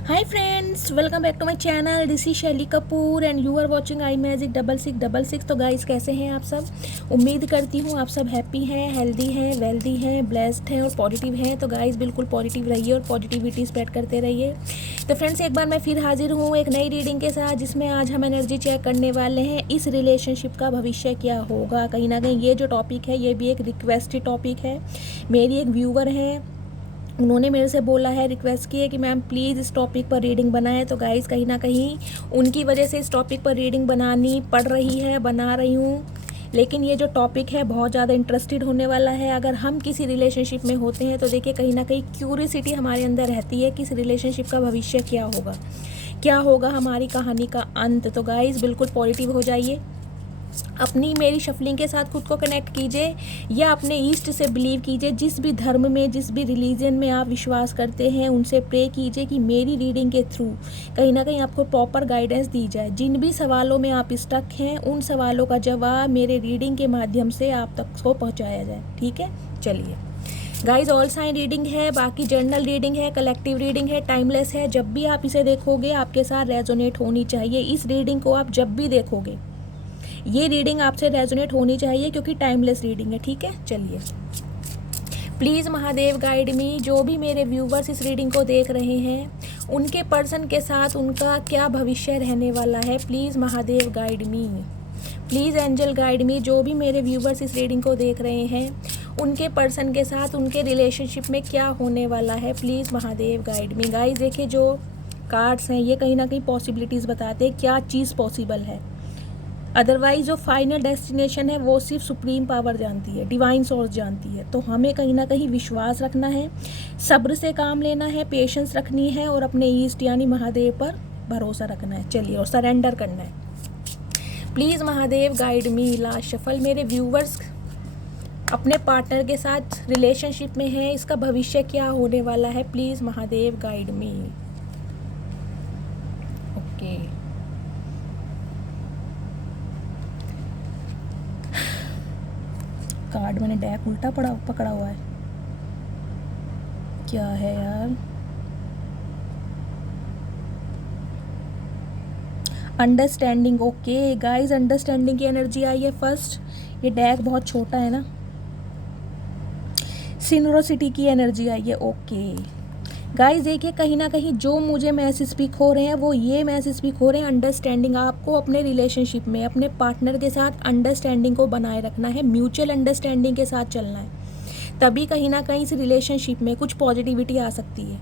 Hi friends, welcome back to my channel. This is शैली Kapoor and you are watching I magic 6666। तो guys कैसे हैं आप सब। उम्मीद करती हूँ आप सब हैप्पी हैं, हेल्दी हैं, वेल्दी हैं, ब्लेस्ड हैं और पॉजिटिव हैं। तो गाइस बिल्कुल पॉजिटिव रहिए और पॉजिटिविटी स्प्रेड करते रहिए। तो फ्रेंड्स एक बार मैं फिर हाजिर हूँ एक नई रीडिंग के साथ, जिसमें आज हम एनर्जी चेक करने वाले हैं इस रिलेशनशिप का भविष्य क्या होगा। कहीं ना कहीं ये जो टॉपिक है ये भी एक रिक्वेस्टेड टॉपिक है। मेरी एक व्यूवर है, उन्होंने मेरे से बोला है, रिक्वेस्ट की है कि मैम प्लीज़ इस टॉपिक पर रीडिंग बनाएं। तो गाइस कहीं ना कहीं उनकी वजह से इस टॉपिक पर रीडिंग बनानी पड़ रही है, बना रही हूँ। लेकिन ये जो टॉपिक है बहुत ज़्यादा इंटरेस्टेड होने वाला है। अगर हम किसी रिलेशनशिप में होते हैं तो देखिए कहीं ना कहीं क्यूरियोसिटी हमारे अंदर रहती है कि इस रिलेशनशिप का भविष्य क्या होगा हमारी कहानी का अंत। तो गाइस बिल्कुल पॉजिटिव हो जाइए, अपनी मेरी शफलिंग के साथ खुद को कनेक्ट कीजिए या अपने ईस्ट से बिलीव कीजिए। जिस भी धर्म में, जिस भी रिलीजन में आप विश्वास करते हैं उनसे प्रे कीजिए कि मेरी रीडिंग के थ्रू कहीं ना कहीं आपको प्रॉपर गाइडेंस दी जाए। जिन भी सवालों में आप स्टक हैं उन सवालों का जवाब मेरे रीडिंग के माध्यम से आप तक को पहुँचाया जाए। ठीक है, चलिए गाइज, ऑल साइन रीडिंग है, बाकी जर्नल रीडिंग है, कलेक्टिव रीडिंग है, टाइमलेस है। जब भी आप इसे देखोगे आपके साथ रेजोनेट होनी चाहिए। इस रीडिंग को आप जब भी देखोगे ये रीडिंग आपसे रेजोनेट होनी चाहिए क्योंकि टाइमलेस रीडिंग है। ठीक है, चलिए प्लीज़ महादेव गाइड मी। जो भी मेरे व्यूवर्स इस रीडिंग को देख रहे हैं उनके पर्सन के साथ उनका क्या भविष्य रहने वाला है, please Mahadev guide me, please angel guide me. जो भी मेरे व्यूवर्स इस रीडिंग को देख रहे हैं उनके पर्सन के साथ उनके रिलेशनशिप में क्या होने वाला है, please Mahadev guide me. Guys देखिए जो कार्ड्स हैं ये कहीं ना कहीं पॉसिबिलिटीज़ बताते हैं क्या चीज़ पॉसिबल है। अदरवाइज जो फाइनल डेस्टिनेशन है वो सिर्फ सुप्रीम पावर जानती है, डिवाइन सोर्स जानती है। तो हमें कहीं ना कहीं विश्वास रखना है, सब्र से काम लेना है, पेशेंस रखनी है और अपने ईस्ट यानी महादेव पर भरोसा रखना है। चलिए, और सरेंडर करना है। Please Mahadev guide me. Last shuffle, मेरे व्यूवर्स अपने पार्टनर के साथ रिलेशनशिप में हैं, इसका भविष्य क्या होने वाला है, please Mahadev guide me. Okay, card मैंने डेक उल्टा पकड़ा हुआ है, क्या है यार। अंडरस्टैंडिंग, ओके गाइस, अंडरस्टैंडिंग की एनर्जी आई है फर्स्ट। ये डेक बहुत छोटा है ना। सिनरोसिटी की एनर्जी आई है, ओके गाइस। देखिए कहीं ना कहीं जो मुझे मैसेज स्पीक हो रहे हैं वो ये मैसेज स्पीक हो रहे हैं अंडरस्टैंडिंग। आपको अपने रिलेशनशिप में अपने पार्टनर के साथ अंडरस्टैंडिंग को बनाए रखना है, म्यूचुअल अंडरस्टैंडिंग के साथ चलना है, तभी कहीं ना कहीं इस रिलेशनशिप में कुछ पॉजिटिविटी आ सकती है।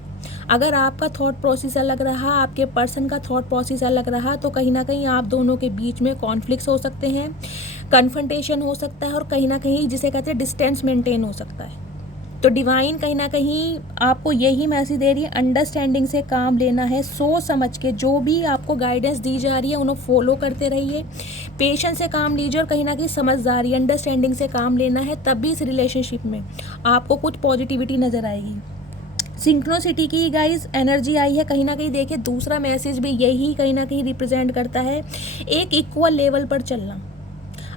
अगर आपका थॉट प्रोसेस अलग रहा, आपके पर्सन का थॉट प्रोसेस अलग रहा, तो कहीं ना कहीं आप दोनों के बीच में कॉन्फ्लिक्ट्स हो सकते हैं, कन्फ्रंटेशन हो सकता है और कहीं ना कहीं जिसे कहते हैं डिस्टेंस मेंटेन हो सकता है। तो डिवाइन कहीं ना कहीं आपको यही मैसेज दे रही है, अंडरस्टैंडिंग से काम लेना है, सोच समझ के जो भी आपको गाइडेंस दी जा रही है उन्हें फॉलो करते रहिए, पेशेंस से काम लीजिए और कहीं ना कहीं समझदारी अंडरस्टैंडिंग से काम लेना है, तभी इस रिलेशनशिप में आपको कुछ पॉजिटिविटी नज़र आएगी। सिंक्रोनिसिटी की गाइस एनर्जी आई है, कहीं ना कहीं देखिए दूसरा मैसेज भी यही कहीं ना कहीं रिप्रेजेंट करता है, एक इक्वल लेवल पर चलना।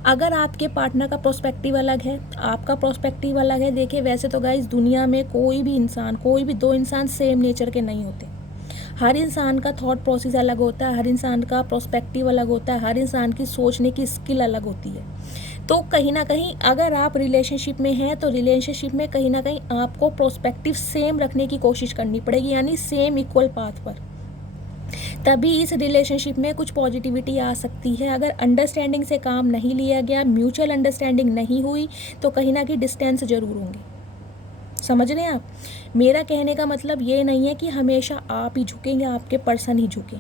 अगर आपके पार्टनर का प्रोस्पेक्टिव अलग है, आपका प्रोस्पेक्टिव अलग है, देखिए वैसे तो गाइस दुनिया में कोई भी दो इंसान सेम नेचर के नहीं होते। हर इंसान का थॉट प्रोसेस अलग होता है, हर इंसान का प्रोस्पेक्टिव अलग होता है, हर इंसान की सोचने की स्किल अलग होती है। तो कहीं ना कहीं अगर आप रिलेशनशिप में हैं तो रिलेशनशिप में कहीं ना कहीं आपको प्रोस्पेक्टिव सेम रखने की कोशिश करनी पड़ेगी, यानी सेम इक्वल पाथ पर, तभी इस रिलेशनशिप में कुछ पॉजिटिविटी आ सकती है। अगर अंडरस्टैंडिंग से काम नहीं लिया गया, म्यूचुअल अंडरस्टैंडिंग नहीं हुई, तो कहीं ना कहीं डिस्टेंस जरूर होंगे। समझ रहे हैं आप। मेरा कहने का मतलब ये नहीं है कि हमेशा आप ही झुकेंगे, आपके पर्सन ही झुकें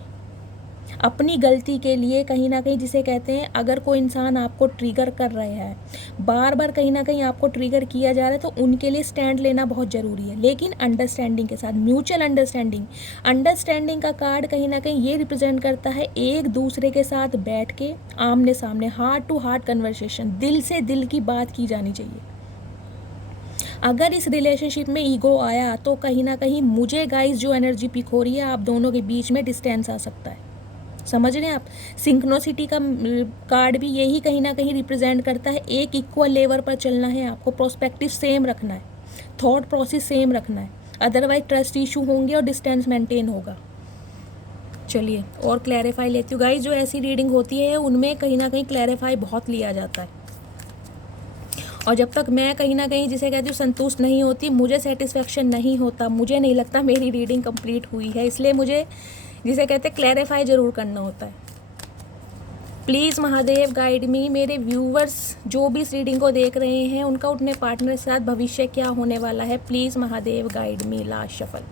अपनी गलती के लिए। कहीं ना कहीं जिसे कहते हैं, अगर कोई इंसान आपको ट्रिगर कर रहा है, बार बार कहीं ना कहीं आपको ट्रिगर किया जा रहा है, तो उनके लिए स्टैंड लेना बहुत ज़रूरी है, लेकिन अंडरस्टैंडिंग के साथ, म्यूचुअल अंडरस्टैंडिंग। अंडरस्टैंडिंग का कार्ड कहीं ना कहीं ये रिप्रेजेंट करता है एक दूसरे के साथ बैठ के आमने सामने हार्ट टू हार्ट कन्वर्सेशन, दिल से दिल की बात की जानी चाहिए। अगर इस रिलेशनशिप में ईगो आया तो कहीं ना कहीं मुझे गाइस जो एनर्जी पिक हो रही है, आप दोनों के बीच में डिस्टेंस आ सकता है। समझ रहे हैं आप। सिंक्रोनिसिटी का कार्ड भी यही कहीं ना कहीं रिप्रेजेंट करता है, एक इक्वल लेवल पर चलना है, आपको प्रोस्पेक्टिव सेम रखना है, थॉट प्रोसेस सेम रखना है, अदरवाइज ट्रस्ट इशू होंगे और डिस्टेंस मेंटेन होगा। चलिए और क्लैरिफाई लेती हूँ गाइस। जो ऐसी रीडिंग होती है उनमें कहीं ना कहीं क्लैरिफाई बहुत लिया जाता है, और जब तक मैं कहीं ना कहीं जिसे कहती हूँ संतुष्ट नहीं होती, मुझे सेटिस्फेक्शन नहीं होता, मुझे नहीं लगता मेरी रीडिंग कंप्लीट हुई है, इसलिए मुझे जिसे कहते हैं क्लैरिफाई ज़रूर करना होता है। प्लीज़ महादेव गाइड मी। मेरे व्यूवर्स जो भी इस रीडिंग को देख रहे हैं उनका अपने पार्टनर के साथ भविष्य क्या होने वाला है, please Mahadev guide me. Last shuffle.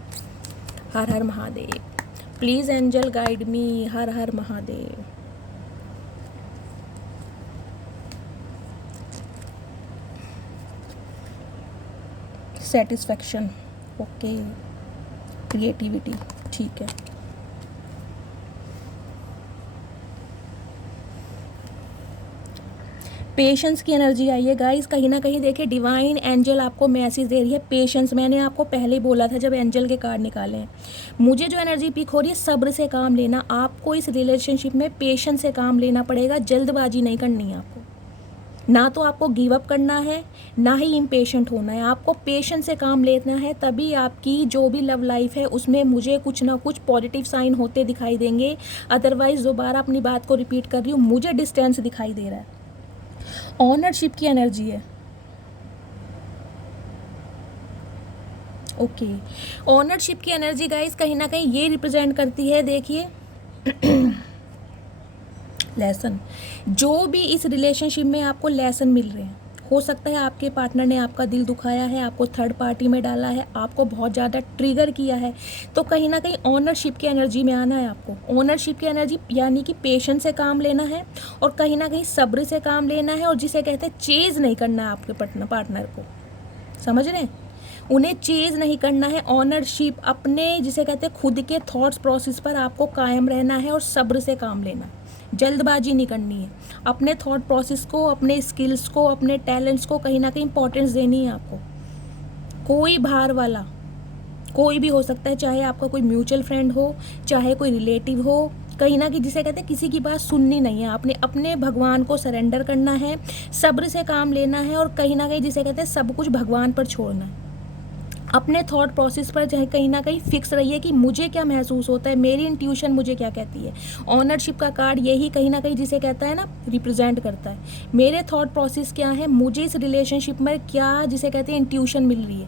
हर हर Mahadev. Please angel guide me. हर हर महादेव। Satisfaction, okay. क्रिएटिविटी, ठीक है। पेशेंस की एनर्जी आई है गाइस। कहीं ना कहीं देखिए डिवाइन एंजल आपको मैसेज दे रही है पेशेंस। मैंने आपको पहले ही बोला था जब एंजल के कार्ड निकाले हैं, मुझे जो एनर्जी पिक हो रही है सब्र से काम लेना। आपको इस रिलेशनशिप में पेशेंस से काम लेना पड़ेगा, जल्दबाजी नहीं करनी है आपको। ना तो आपको गिव अप करना है, ना ही इम्पेशेंट होना है, आपको पेशेंस से काम लेना है। तभी आपकी जो भी लव लाइफ है उसमें मुझे कुछ ना कुछ पॉजिटिव साइन होते दिखाई देंगे। अदरवाइज दोबारा अपनी बात को रिपीट कर रही हूँ, मुझे डिस्टेंस दिखाई दे रहा है। ऑनरशिप की एनर्जी है, ओके। ऑनरशिप की एनर्जी गाइस कहीं ना कहीं ये रिप्रेजेंट करती है, देखिए लेसन। जो भी इस रिलेशनशिप में आपको लेसन मिल रहे हैं, हो सकता है आपके पार्टनर ने आपका दिल दुखाया है, आपको थर्ड पार्टी में डाला है, आपको बहुत ज़्यादा ट्रिगर किया है, तो कहीं ना कहीं ऑनरशिप की एनर्जी में आना है आपको। ऑनरशिप की एनर्जी यानी कि पेशेंस से काम लेना है और कहीं ना कहीं सब्र से काम लेना है, और जिसे कहते हैं चेज़ नहीं करना है आपके पार्टनर को, समझ रहे हैं? उन्हें चेज़ नहीं करना है। ऑनरशिप अपने जिसे कहते हैं खुद के थॉट्स प्रोसेस पर आपको कायम रहना है और सब्र से काम लेना है, जल्दबाजी नहीं करनी है। अपने थॉट प्रोसेस को, अपने स्किल्स को, अपने टैलेंट्स को कहीं ना कहीं इंपॉर्टेंस देनी है आपको। कोई बाहर वाला कोई भी हो सकता है, चाहे आपका कोई म्यूचुअल फ्रेंड हो, चाहे कोई रिलेटिव हो, कहीं ना कहीं जिसे कहते हैं किसी की बात सुननी नहीं है। आपने अपने भगवान को सरेंडर करना है, सब्र से काम लेना है, और कहीं ना कहीं जिसे कहते हैं सब कुछ भगवान पर छोड़ना है। अपने थॉट प्रोसेस पर चाहे कहीं ना कहीं फिक्स रहिए कि मुझे क्या महसूस होता है, मेरी इंट्यूशन मुझे क्या कहती है। ऑनरशिप का कार्ड यही कहीं ना कहीं जिसे कहता है ना रिप्रेजेंट करता है। मेरे थॉट प्रोसेस क्या है, मुझे इस रिलेशनशिप में क्या जिसे कहते हैं इंट्यूशन मिल रही है,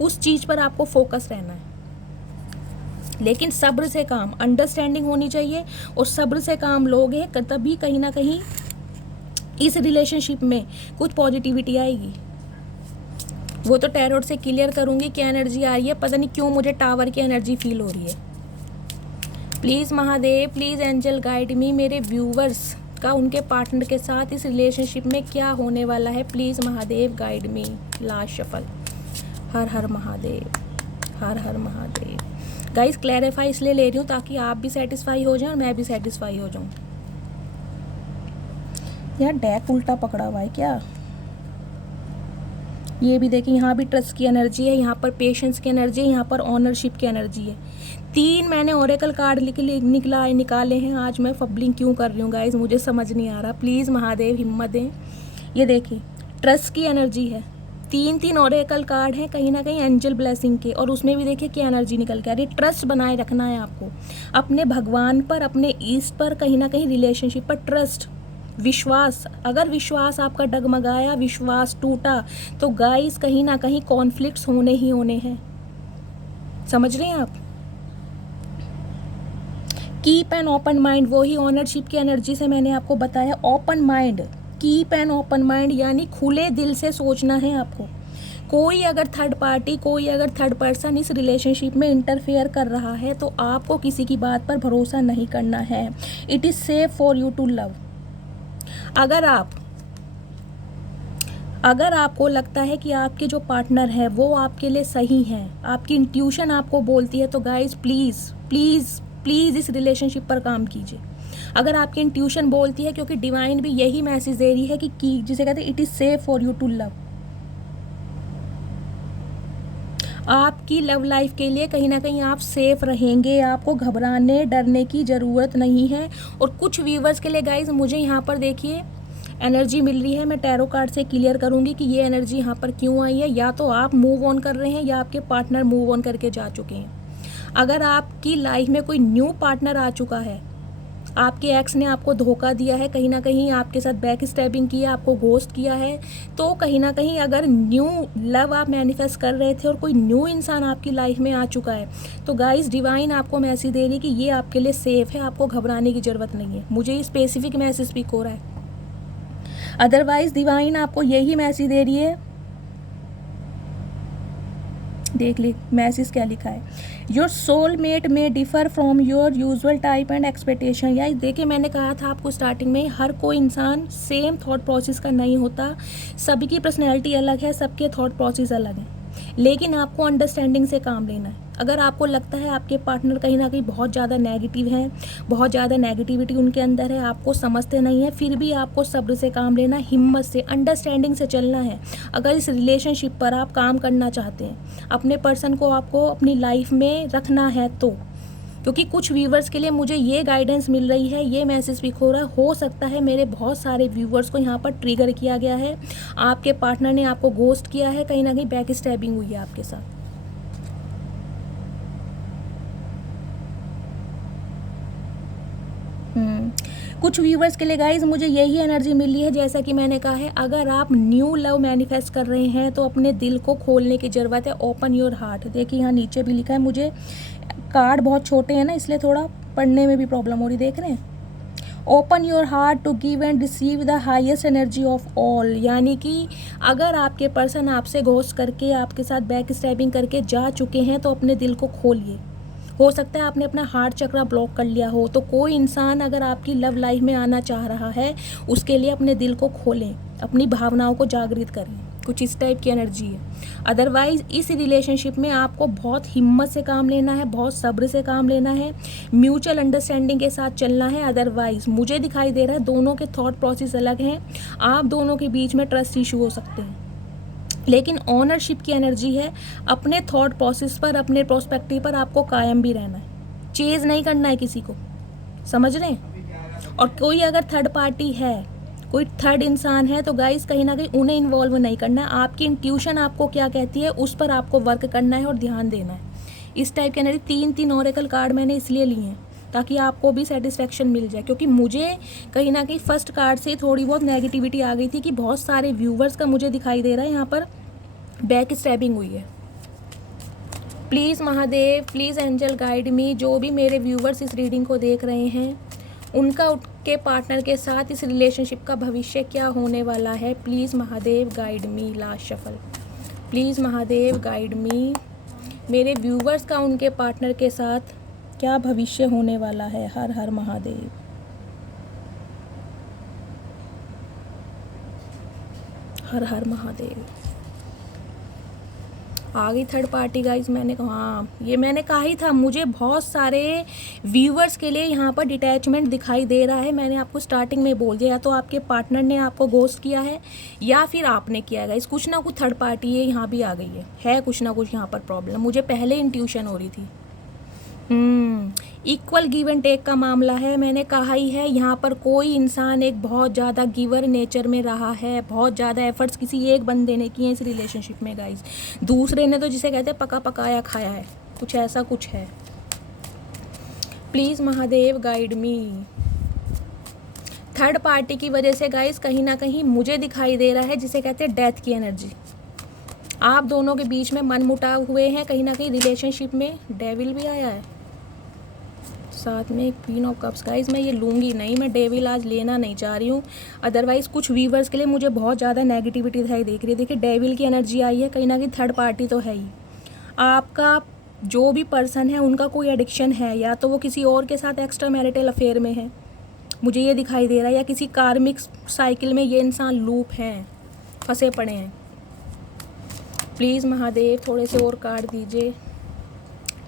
उस चीज़ पर आपको फोकस रहना है। लेकिन सब्र से काम, अंडरस्टैंडिंग होनी चाहिए, और सब्र से काम लोगे तभी कहीं ना कहीं इस रिलेशनशिप में कुछ पॉजिटिविटी आएगी। वो तो टैरोट से क्लियर करूँगी क्या एनर्जी आ रही है। पता नहीं क्यों मुझे टावर की एनर्जी फील हो रही है। Please Mahadev, please angel guide me. मेरे व्यूवर्स का उनके पार्टनर के साथ इस रिलेशनशिप में क्या होने वाला है, please Mahadev guide me. Last shuffle. हर हर महादेव, हर हर महादेव। गाइस क्लैरिफाई इसलिए ले रही हूँ ताकि आप भी सेटिस्फाई हो जाएं और मैं भी सेटिस्फाई हो जाऊँ। यार डेक उल्टा पकड़ा हुआ है क्या? ये भी देखिए, यहाँ भी ट्रस्ट की एनर्जी है, यहाँ पर पेशेंस की एनर्जी है, यहाँ पर ऑनरशिप की एनर्जी है। 3 मैंने ओरेकल कार्ड निकाले हैं। आज मैं फबलिंग क्यों कर रही हूँ गाइज, मुझे समझ नहीं आ रहा। प्लीज़ महादेव हिम्मत दें। ये देखिए ट्रस्ट की एनर्जी है, 3 ओरेकल कार्ड हैं कहीं ना कहीं एंजल ब्लेसिंग के, और उसमें भी देखिए क्या एनर्जी निकल के आ रही है। ट्रस्ट बनाए रखना है आपको अपने भगवान पर, अपने ईस्ट पर, कहीं ना कहीं रिलेशनशिप पर ट्रस्ट, विश्वास। अगर विश्वास आपका डगमगाया, विश्वास टूटा, तो गाइस कहीं ना कहीं कॉन्फ्लिक्ट्स होने ही होने हैं। समझ रहे हैं आप? कीप एन ओपन माइंड, वही ऑनरशिप की एनर्जी से मैंने आपको बताया। Open mind, keep an open mind यानी खुले दिल से सोचना है आपको। कोई अगर थर्ड पार्टी, कोई अगर थर्ड पर्सन इस रिलेशनशिप में इंटरफेयर कर रहा है तो आपको किसी की बात पर भरोसा नहीं करना है। It is safe for you to love. अगर आपको लगता है कि आपके जो पार्टनर है वो आपके लिए सही हैं, आपकी इंट्यूशन आपको बोलती है, तो गाइज प्लीज़ प्लीज़ प्लीज़ इस रिलेशनशिप पर काम कीजिए। अगर आपकी इंट्यूशन बोलती है, क्योंकि डिवाइन भी यही मैसेज दे रही है कि जिसे कहते हैं it is safe for you to love. आपकी लव लाइफ के लिए कहीं ना कहीं आप सेफ रहेंगे, आपको घबराने डरने की ज़रूरत नहीं है। और कुछ व्यूवर्स के लिए गाइज मुझे यहाँ पर देखिए एनर्जी मिल रही है, मैं टैरो कार्ड से क्लियर करूँगी कि ये एनर्जी यहाँ पर क्यों आई है। या तो आप मूव ऑन कर रहे हैं या आपके पार्टनर मूव ऑन करके जा चुके हैं। अगर आपकी लाइफ में कोई न्यू पार्टनर आ चुका है, आपके एक्स ने आपको धोखा दिया है, कहीं ना कहीं आपके साथ बैक स्टैबिंग किया, आपको घोस्ट किया है, तो कहीं ना कहीं अगर न्यू लव आप मैनिफेस्ट कर रहे थे और कोई न्यू इंसान आपकी लाइफ में आ चुका है, तो गाइस डिवाइन आपको मैसेज दे रही है कि ये आपके लिए सेफ है, आपको घबराने की ज़रूरत नहीं है। मुझे ये स्पेसिफिक मैसेज स्पीक हो रहा है। अदरवाइज डिवाइन आपको यही मैसेज दे रही है, देख ले मैसेज क्या लिखा है। योर सोलमेट में differ from your usual type and expectation. या देखिए, मैंने कहा था आपको स्टार्टिंग में, हर कोई इंसान सेम थॉट प्रोसेस का नहीं होता, सभी की पर्सनैलिटी अलग है, सबके थॉट प्रोसेस अलग हैं, लेकिन आपको अंडरस्टैंडिंग से काम लेना है। अगर आपको लगता है आपके पार्टनर कहीं ना कहीं बहुत ज़्यादा नेगेटिव हैं, बहुत ज़्यादा नेगेटिविटी उनके अंदर है, आपको समझते नहीं है, फिर भी आपको सब्र से काम लेना, हिम्मत से, अंडरस्टैंडिंग से चलना है। अगर इस रिलेशनशिप पर आप काम करना चाहते हैं, अपने पर्सन को आपको अपनी लाइफ में रखना है तो, क्योंकि कुछ व्यूवर्स के लिए मुझे ये गाइडेंस मिल रही है, ये मैसेज भी हो रहा है, हो सकता है मेरे बहुत सारे व्यूवर्स को यहाँ पर ट्रिगर किया गया है, आपके पार्टनर ने आपको घोस्ट किया है, कहीं ना कहीं बैक स्टैबिंग हुई है आपके साथ। कुछ व्यूवर्स के लिए गाइज मुझे यही एनर्जी मिली है, जैसा कि मैंने कहा है, अगर आप न्यू लव मैनिफेस्ट कर रहे हैं तो अपने दिल को खोलने की ज़रूरत है। Open your heart. देखिए यहाँ नीचे भी लिखा है, मुझे कार्ड बहुत छोटे हैं ना, इसलिए थोड़ा पढ़ने में भी प्रॉब्लम हो रही, देख रहे हैं। Open your heart to give and receive the highest energy of all. यानी कि अगर आपके पर्सन आपसे घोस्ट करके, आपके साथ बैक स्टैबिंग करके जा चुके हैं, तो अपने दिल को खोलिए। हो सकता है आपने अपना हार्ट चक्रा ब्लॉक कर लिया हो, तो कोई इंसान अगर आपकी लव लाइफ में आना चाह रहा है, उसके लिए अपने दिल को खोलें, अपनी भावनाओं को जागृत करें। कुछ इस टाइप की एनर्जी है। अदरवाइज इस रिलेशनशिप में आपको बहुत हिम्मत से काम लेना है, बहुत सब्र से काम लेना है, म्यूचुअल अंडरस्टैंडिंग के साथ चलना है। अदरवाइज मुझे दिखाई दे रहा है दोनों के थॉट प्रोसेस अलग हैं, आप दोनों के बीच में ट्रस्ट इशू हो सकते हैं, लेकिन ऑनरशिप की एनर्जी है। अपने थॉट प्रोसेस पर, अपने प्रोस्पेक्टिव पर आपको कायम भी रहना है, चेज नहीं करना है किसी को, समझ रहे हैं। और कोई अगर थर्ड पार्टी है, कोई थर्ड इंसान है, तो गाइस कहीं ना कहीं उन्हें इन्वॉल्व नहीं करना है। आपकी इंट्यूशन आपको क्या कहती है, उस पर आपको वर्क करना है और ध्यान देना है। इस टाइप की एनर्जी 3 ऑरेकल कार्ड मैंने इसलिए लिए हैं ताकि आपको भी सेटिस्फेक्शन मिल जाए, क्योंकि मुझे कहीं ना कहीं फर्स्ट कार्ड से थोड़ी बहुत नेगेटिविटी आ गई थी कि बहुत सारे व्यूवर्स का मुझे दिखाई दे रहा है यहाँ पर बैक स्टैबिंग हुई है। Please Mahadev, please angel guide me. जो भी मेरे व्यूवर्स इस रीडिंग को देख रहे हैं, उनका उनके पार्टनर के साथ इस रिलेशनशिप का भविष्य क्या होने वाला है, please Mahadev guide me. Last shuffle. Please Mahadev guide मी। मेरे व्यूवर्स का उनके पार्टनर के साथ क्या भविष्य होने वाला है। हर हर महादेव। हर हर महादेव। आ गई थर्ड पार्टी गाइज। मैंने कहा हाँ, ये मैंने कहा ही था, मुझे बहुत सारे व्यूवर्स के लिए यहाँ पर डिटैचमेंट दिखाई दे रहा है। मैंने आपको स्टार्टिंग में बोल दिया, या तो आपके पार्टनर ने आपको घोस्ट किया है या फिर आपने किया है गाइज। कुछ ना कुछ थर्ड पार्टी है यहाँ भी आ गई है कुछ ना कुछ यहाँ पर प्रॉब्लम, मुझे पहले इंट्यूशन हो रही थी। इक्वल गिव एंड टेक का मामला है। मैंने कहा ही है, यहाँ पर कोई इंसान एक बहुत ज़्यादा गिवर नेचर में रहा है, बहुत ज़्यादा एफर्ट्स किसी एक बंदे ने किए इस रिलेशनशिप में गाइज, दूसरे ने तो जिसे कहते हैं पका पकाया खाया है, कुछ ऐसा कुछ है। Please Mahadev guide me. Third party की वजह से गाइज कहीं ना कहीं मुझे दिखाई दे रहा है जिसे कहते हैं डेथ की एनर्जी। आप दोनों के बीच में मनमुटाव हुए हैं, कहीं ना कहीं रिलेशनशिप में डेविल भी आया है साथ में, एक क्वीन ऑफ कप्स। गाइज मैं ये लूँगी नहीं, मैं डेविल आज लेना नहीं चाह रही हूँ। अदरवाइज़ कुछ व्यूवर्स के लिए मुझे बहुत ज़्यादा नेगेटिविटी दिखाई देख रही है। देखिए डेविल की एनर्जी आई है, कहीं ना कहीं थर्ड पार्टी तो है ही। आपका जो भी पर्सन है उनका कोई एडिक्शन है, या तो वो किसी और के साथ एक्स्ट्रा मैरिटल अफेयर में है, मुझे ये दिखाई दे रहा है, या किसी कार्मिक साइकिल में ये इंसान लूप हैं, फंसे पड़े हैं। प्लीज़ महादेव थोड़े से और कार्ड दीजिए।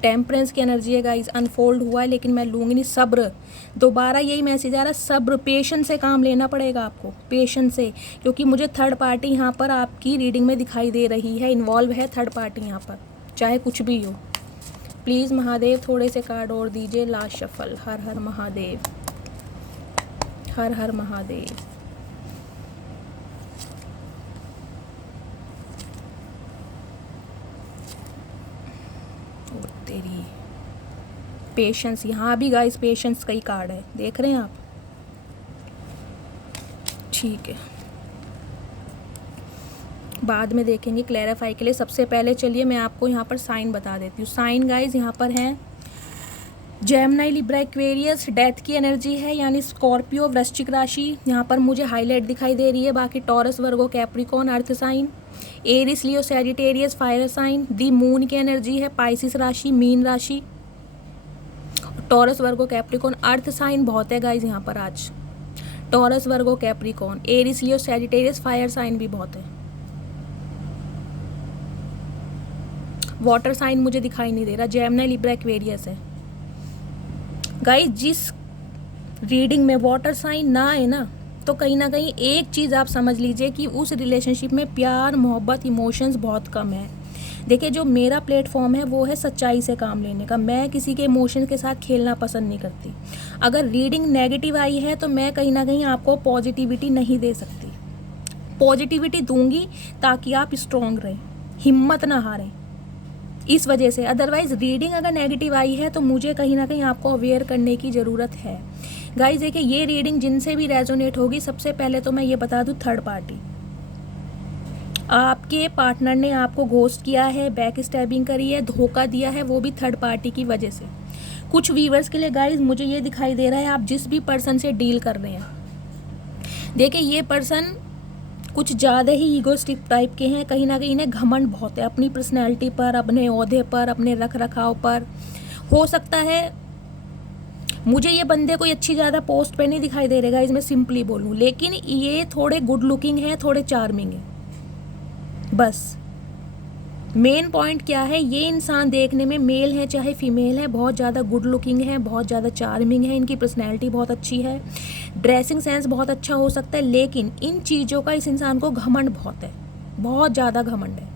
टेम्परेंस की एनर्जी है गाइज, अनफोल्ड हुआ है लेकिन मैं लूँगी नहीं। सब्र, दोबारा यही मैसेज आ रहा है, सब्र, पेशेंस से काम लेना पड़ेगा आपको, पेशेंस से, क्योंकि मुझे थर्ड पार्टी यहाँ पर आपकी रीडिंग में दिखाई दे रही है, इन्वॉल्व है थर्ड पार्टी यहाँ पर, चाहे कुछ भी हो। प्लीज़ महादेव थोड़े से कार्ड और दीजिए। Last shuffle. हर हर महादेव, हर हर महादेव। तेरी पेशेंस, यहाँ भी गाइस पेशेंस का ही कार्ड है, देख रहे हैं आप। ठीक है, बाद में देखेंगे क्लैरिफाई के लिए। सबसे पहले चलिए मैं आपको यहाँ पर साइन बता देती हूँ। साइन गाइस यहाँ पर हैं जेमिनी, लिब्रा, एक्वेरियस, डेथ की एनर्जी है यानी स्कॉर्पियो, वृश्चिक राशि यहाँ पर मुझे हाईलाइट दिखाई दे रही है। बाकी टॉरस, वर्गो, कैप्रिकॉन, अर्थ साइन, एरिस, लियो, सैजिटेरियस, फायर साइन। दी मून की एनर्जी है पाइसिस राशि, मीन राशि, टॉरस, वर्गो, कैप्रिकॉन। अर्थ साइन बहुत है गाइज यहाँ पर आज, टॉरस, वर्गो, कैप्रिकॉन, एरिस, लियो, सैजिटेरियस, फायर साइन भी बहुत है। वाटर साइन मुझे दिखाई नहीं दे रहा, जेमिनी, लिब्रा, एक्वेरियस है गाइस। जिस रीडिंग में वाटर साइन ना है ना, तो कहीं ना कहीं एक चीज़ आप समझ लीजिए कि उस रिलेशनशिप में प्यार, मोहब्बत, इमोशंस बहुत कम है। देखिए, जो मेरा प्लेटफॉर्म है वो है सच्चाई से काम लेने का। मैं किसी के इमोशंस के साथ खेलना पसंद नहीं करती। अगर रीडिंग नेगेटिव आई है तो मैं कहीं ना कहीं आपको पॉजिटिविटी नहीं दे सकती। पॉजिटिविटी दूंगी ताकि आप स्ट्रॉन्ग रहें, हिम्मत ना हारें, इस वजह से। अदरवाइज रीडिंग अगर नेगेटिव आई है तो मुझे कहीं ना कहीं आपको अवेयर करने की ज़रूरत है। गाइस देखिए, ये रीडिंग जिनसे भी रेजोनेट होगी, सबसे पहले तो मैं ये बता दूं, थर्ड पार्टी, आपके पार्टनर ने आपको घोस्ट किया है, बैक स्टैबिंग करी है, धोखा दिया है, वो भी थर्ड पार्टी की वजह से। कुछ व्यूअर्स के लिए गाइस मुझे ये दिखाई दे रहा है, आप जिस भी पर्सन से डील कर रहे हैं, देखिए ये पर्सन कुछ ज़्यादा ही ईगोस्टिक टाइप के हैं। कहीं ना कहीं इन्हें घमंड बहुत है अपनी पर्सनैलिटी पर, अपने ओहदे पर, अपने रख रखाव पर। हो सकता है मुझे ये बंदे कोई अच्छी ज़्यादा पोस्ट पे नहीं दिखाई दे रहेगा, इसमें सिंपली बोलूँ, लेकिन ये थोड़े गुड लुकिंग है, थोड़े चार्मिंग है। बस मेन पॉइंट क्या है, ये इंसान देखने में मेल है चाहे फीमेल है, बहुत ज़्यादा गुड लुकिंग है, बहुत ज़्यादा चार्मिंग है, इनकी पर्सनैलिटी बहुत अच्छी है, ड्रेसिंग सेंस बहुत अच्छा हो सकता है, लेकिन इन चीज़ों का इस इंसान को घमंड बहुत है, बहुत ज़्यादा घमंड है।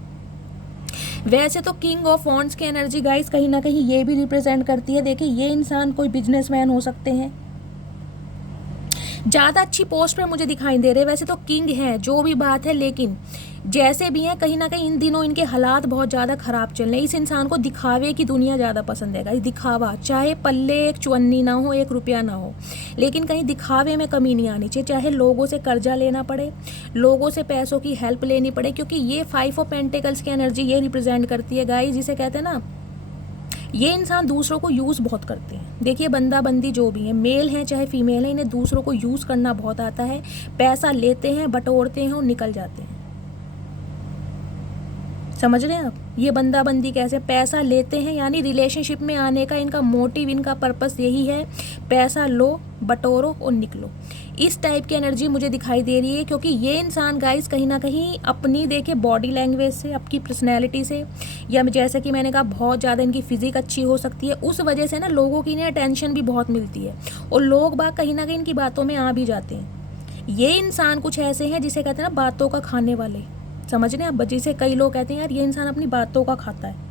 वैसे तो किंग ऑफ वॉन्ड्स की एनर्जी गाइस कहीं ना कहीं ये भी रिप्रेजेंट करती है। देखिए, ये इंसान कोई बिजनेसमैन हो सकते हैं, ज़्यादा अच्छी पोस्ट पर मुझे दिखाई दे रहे हैं। वैसे तो किंग है, जो भी बात है, लेकिन जैसे भी हैं कहीं ना कहीं इन दिनों इनके हालात बहुत ज़्यादा ख़राब चल रहे हैं। इस इंसान को दिखावे की दुनिया ज़्यादा पसंद है गाइस, दिखावा, चाहे पल्ले एक चुन्नी ना हो, 1 रुपया ना हो, लेकिन कहीं दिखावे में कमी नहीं आनी चाहिए। चाहे लोगों से कर्जा लेना पड़े, लोगों से पैसों की हेल्प लेनी पड़े, क्योंकि ये 5 ऑफ पेंटिकल्स की एनर्जी ये रिप्रेजेंट करती है गाइस, जिसे कहते हैं ना, ये इंसान दूसरों को यूज़ बहुत करते हैं। देखिए, बंदा बंदी जो भी है, मेल है चाहे फीमेल है, इन्हें दूसरों को यूज़ करना बहुत आता है। पैसा लेते हैं, बटोरते हैं और निकल जाते हैं। समझ रहे हैं आप, ये बंदा बंदी कैसे, पैसा लेते हैं, यानी रिलेशनशिप में आने का इनका मोटिव, इनका पर्पस यही है, पैसा लो, बटोरो और निकलो। इस टाइप की एनर्जी मुझे दिखाई दे रही है, क्योंकि ये इंसान गाइस कहीं ना कहीं अपनी देखिए बॉडी लैंग्वेज से, आपकी पर्सनैलिटी से, या जैसे कि मैंने कहा बहुत ज़्यादा इनकी फिजिक अच्छी हो सकती है, उस वजह से ना लोगों की इन्हें अटेंशन भी बहुत मिलती है और लोग बाग कहीं ना कहीं इनकी बातों में आ भी जाते हैं। ये इंसान कुछ ऐसे हैं जिसे कहते हैं ना बातों का खाने वाले, समझ रहे हैं आप, जिसे कई लोग कहते हैं यार ये इंसान अपनी बातों का खाता है।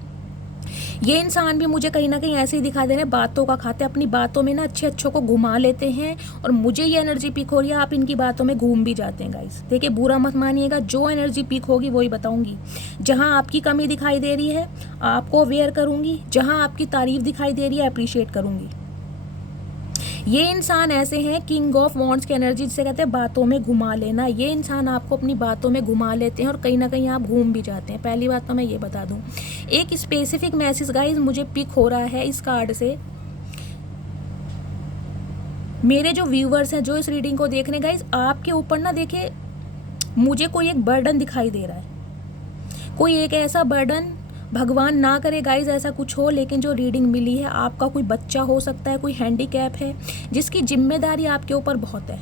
ये इंसान भी मुझे कहीं ना कहीं ऐसे ही दिखा दे रहे हैं, बातों का खाते हैं, अपनी बातों में ना अच्छे अच्छों को घुमा लेते हैं, और मुझे ये एनर्जी पिक हो रही है, आप इनकी बातों में घूम भी जाते हैं गाइस। देखिए, बुरा मत मानिएगा, जो एनर्जी पिक होगी वही बताऊंगी। जहाँ आपकी कमी दिखाई दे रही है आपको अवेयर करूंगी, जहाँ आपकी तारीफ दिखाई दे रही है अप्रिशिएट करूंगी। ये इंसान ऐसे हैं किंग ऑफ वॉन्ड्स की एनर्जी, जिसे कहते हैं बातों में घुमा लेना। ये इंसान आपको अपनी बातों में घुमा लेते हैं और कहीं ना कहीं आप घूम भी जाते हैं। पहली बात तो मैं ये बता दूं, एक स्पेसिफिक मैसेज गाइस मुझे पिक हो रहा है इस कार्ड से। मेरे जो व्यूवर्स हैं जो इस रीडिंग को देख रहे हैं गाइस, आपके ऊपर ना देखिए मुझे कोई एक बर्डन दिखाई दे रहा है, कोई एक ऐसा बर्डन, भगवान ना करे गाइज ऐसा कुछ हो, लेकिन जो रीडिंग मिली है, आपका कोई बच्चा हो सकता है, कोई हैंडीकैप है, जिसकी जिम्मेदारी आपके ऊपर बहुत है,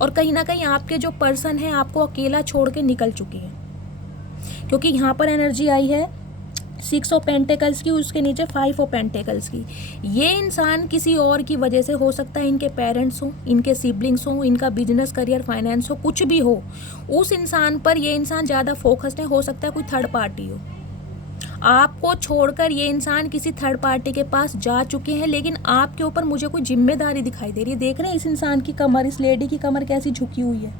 और कहीं ना कहीं आपके जो पर्सन है आपको अकेला छोड़ के निकल चुकी है। क्योंकि यहाँ पर एनर्जी आई है 6 ऑफ पेंटिकल्स की, उसके नीचे 5 ऑफ पेंटिकल्स की। ये इंसान किसी और की वजह से, हो सकता है इनके पेरेंट्स हों, इनके सिबलिंग्स हों, इनका बिजनेस, करियर, फाइनेंस हो, कुछ भी हो, उस इंसान पर ये इंसान ज़्यादा फोकस्ड है। हो सकता है कोई थर्ड पार्टी हो, आपको छोड़कर ये इंसान किसी थर्ड पार्टी के पास जा चुके हैं, लेकिन आपके ऊपर मुझे कोई जिम्मेदारी दिखाई दे रही है। देख रहे हैं इस इंसान की कमर, इस लेडी की कमर कैसी झुकी हुई है।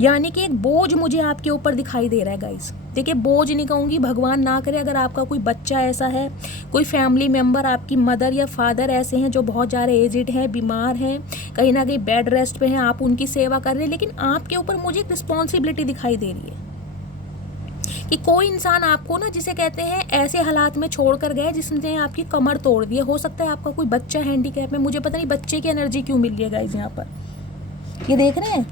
यानी कि एक बोझ मुझे आपके ऊपर दिखाई दे रहा है गाइस। देखिए, बोझ नहीं कहूँगी, भगवान ना करे अगर आपका कोई बच्चा ऐसा है, कोई फैमिली मेम्बर, आपकी मदर या फादर ऐसे हैं जो बहुत ज़्यादा एजिड हैं, बीमार हैं, कहीं ना कहीं बेड रेस्ट पे हैं, आप उनकी सेवा कर रहे हैं, लेकिन आपके ऊपर मुझे एक रिस्पॉन्सिबिलिटी दिखाई दे रही है कि कोई इंसान आपको ना, जिसे कहते हैं, ऐसे हालात में छोड़ कर गया जिसने आपकी कमर तोड़ दी है। हो सकता है आपका कोई बच्चा हैंडीकैप में, मुझे पता नहीं बच्चे की एनर्जी क्यों मिल रही है गाइज। यहाँ पर ये देख रहे हैं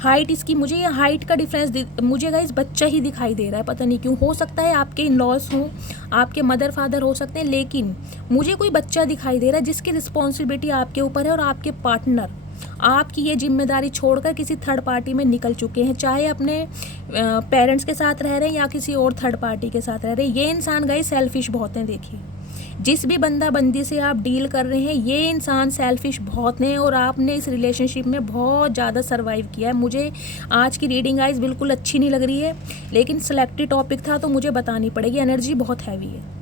हाइट इसकी, मुझे ये हाइट का डिफरेंस मुझे गाइज बच्चा ही दिखाई दे रहा है, पता नहीं क्यों। हो सकता है आपके इन लॉज हों, आपके मदर फादर हो सकते हैं, लेकिन मुझे कोई बच्चा दिखाई दे रहा है जिसकी रिस्पॉन्सिबिलिटी आपके ऊपर है और आपके पार्टनर आपकी ये जिम्मेदारी छोड़कर किसी थर्ड पार्टी में निकल चुके हैं, चाहे अपने पेरेंट्स के साथ रह रहे हैं या किसी और थर्ड पार्टी के साथ रह रहे हैं। ये इंसान गाइस सेल्फिश बहुत हैं। देखिए, जिस भी बंदा बंदी से आप डील कर रहे हैं, ये इंसान सेल्फिश बहुत हैं और आपने इस रिलेशनशिप में बहुत ज़्यादा सर्वाइव किया है। मुझे आज की रीडिंग गाइस बिल्कुल अच्छी नहीं लग रही है, लेकिन सिलेक्टेड टॉपिक था तो मुझे बतानी पड़ेगी। एनर्जी बहुत हैवी है।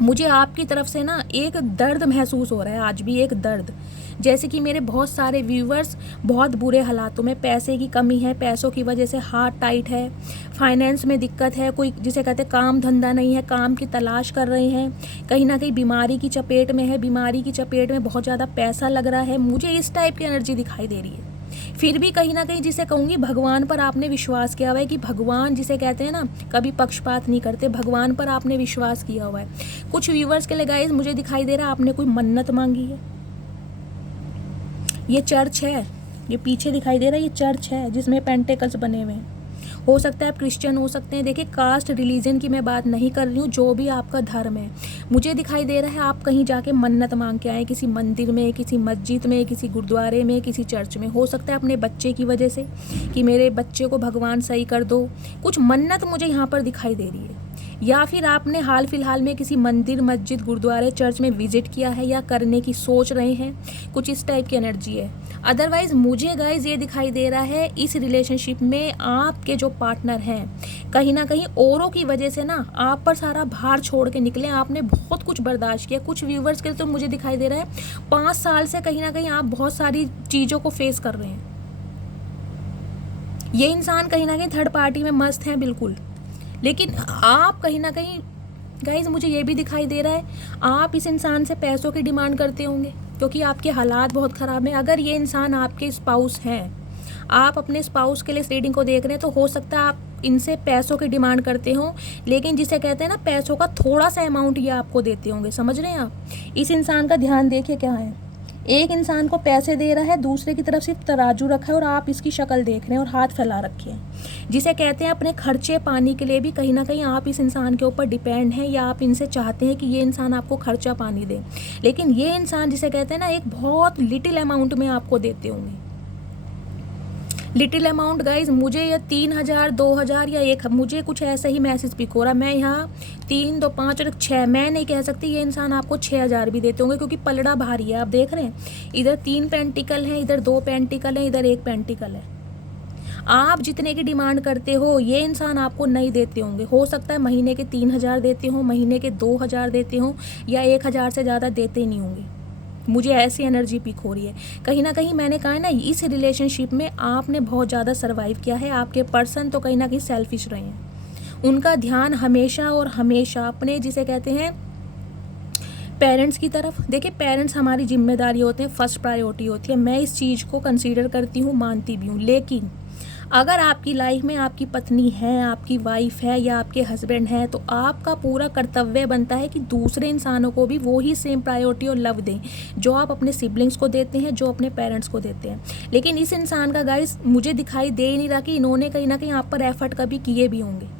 मुझे आपकी तरफ से ना एक दर्द महसूस हो रहा है, आज भी एक दर्द, जैसे कि मेरे बहुत सारे व्यूवर्स बहुत बुरे हालातों में, पैसे की कमी है, पैसों की वजह से हाथ टाइट है, फाइनेंस में दिक्कत है, कोई जिसे कहते हैं काम धंधा नहीं है, काम की तलाश कर रहे हैं, कहीं ना कहीं बीमारी की चपेट में है, बीमारी की चपेट में बहुत ज़्यादा पैसा लग रहा है। मुझे इस टाइप की एनर्जी दिखाई दे रही है। फिर भी कहीं ना कहीं जिसे कहूँगी, भगवान पर आपने विश्वास किया हुआ है कि भगवान, जिसे कहते हैं ना, कभी पक्षपात नहीं करते, भगवान पर आपने विश्वास किया हुआ है। कुछ व्यूवर्स के लिए गाइस मुझे दिखाई दे रहा है आपने कोई मन्नत मांगी है। ये चर्च है, ये पीछे दिखाई दे रहा है, ये चर्च है जिसमें पेंटेकल्स बने हुए हैं। हो सकता है आप क्रिश्चियन हो सकते हैं। देखिए, कास्ट रिलीजन की मैं बात नहीं कर रही हूँ, जो भी आपका धर्म है। मुझे दिखाई दे रहा है आप कहीं जाके मन्नत मांग के आए, किसी मंदिर में, किसी मस्जिद में, किसी गुरुद्वारे में, किसी चर्च में। हो सकता है अपने बच्चे की वजह से कि मेरे बच्चे को भगवान सही कर दो, कुछ मन्नत मुझे यहाँ पर दिखाई दे रही है। या फिर आपने हाल फिलहाल में किसी मंदिर, मस्जिद, गुरुद्वारे, चर्च में विजिट किया है या करने की सोच रहे हैं, कुछ इस टाइप की एनर्जी है। अदरवाइज मुझे गाइज ये दिखाई दे रहा है इस रिलेशनशिप में आपके जो पार्टनर हैं, कहीं ना कहीं औरों की वजह से ना आप पर सारा भार छोड़ के निकले, आपने बहुत कुछ बर्दाश्त किया। कुछ व्यूवर्स के लिए तो मुझे दिखाई दे रहा है 5 साल से कहीं ना कहीं आप बहुत सारी चीज़ों को फेस कर रहे हैं। ये इंसान कहीं ना कहीं थर्ड पार्टी में मस्त हैं बिल्कुल, लेकिन आप कहीं ना कहीं गाइज, मुझे ये भी दिखाई दे रहा है आप इस इंसान से पैसों की डिमांड करते होंगे क्योंकि आपके हालात बहुत ख़राब हैं। अगर ये इंसान आपके स्पाउस हैं, आप अपने स्पाउस के लिए इस रीडिंग को देख रहे हैं, तो हो सकता है आप इनसे पैसों की डिमांड करते हो, लेकिन जिसे कहते हैं ना, पैसों का थोड़ा सा अमाउंट ये आपको देते होंगे। समझ रहे हैं आप? इस इंसान का ध्यान देखिए क्या है। एक इंसान को पैसे दे रहा है, दूसरे की तरफ सिर्फ तराजू रखा है और आप इसकी शक्ल देख रहे हैं और हाथ फैला रखे हैं। जिसे कहते हैं अपने खर्चे पानी के लिए भी कहीं ना कहीं आप इस इंसान के ऊपर डिपेंड हैं या आप इनसे चाहते हैं कि ये इंसान आपको खर्चा पानी दे, लेकिन ये इंसान, जिसे कहते हैं ना, एक बहुत लिटिल अमाउंट में आपको देते होंगे। लिटिल अमाउंट गाइज, मुझे ये 3000, 2000 या 1, मुझे कुछ ऐसा ही मैसेज पिक हो रहा। मैं यहाँ 3, 2, 5 और 6, मैं नहीं कह सकती। ये इंसान आपको 6000 भी देते होंगे क्योंकि पलड़ा भारी है। आप देख रहे हैं इधर 3 पेंटिकल हैं, इधर 2 पेंटिकल हैं, इधर 1 पेंटिकल है। आप जितने की डिमांड करते हो ये इंसान आपको नहीं देते होंगे। हो सकता है महीने के 3000 देते हो, महीने के 2000 देते हो, या 1000 से ज़्यादा देते ही नहीं होंगे। मुझे ऐसी एनर्जी पिक हो रही है। कहीं ना कहीं मैंने कहा है ना, इस रिलेशनशिप में आपने बहुत ज़्यादा सर्वाइव किया है। आपके पर्सन तो कहीं ना कहीं सेल्फिश रहे हैं। उनका ध्यान हमेशा और हमेशा अपने, जिसे कहते हैं, पेरेंट्स की तरफ। देखिए, पेरेंट्स हमारी जिम्मेदारी होते हैं, फर्स्ट प्रायोरिटी होती है। मैं इस चीज़ को कंसीडर करती हूँ, मानती भी हूँ। लेकिन अगर आपकी लाइफ में आपकी पत्नी है, आपकी वाइफ है या आपके हस्बैंड है, तो आपका पूरा कर्तव्य बनता है कि दूसरे इंसानों को भी वो ही सेम प्रायोरिटी और लव दें जो आप अपने सिबलिंग्स को देते हैं, जो अपने पेरेंट्स को देते हैं। लेकिन इस इंसान का गाइस मुझे दिखाई दे ही नहीं रहा कि इन्होंने कहीं ना कहीं आप पर एफर्ट कभी किए भी होंगे।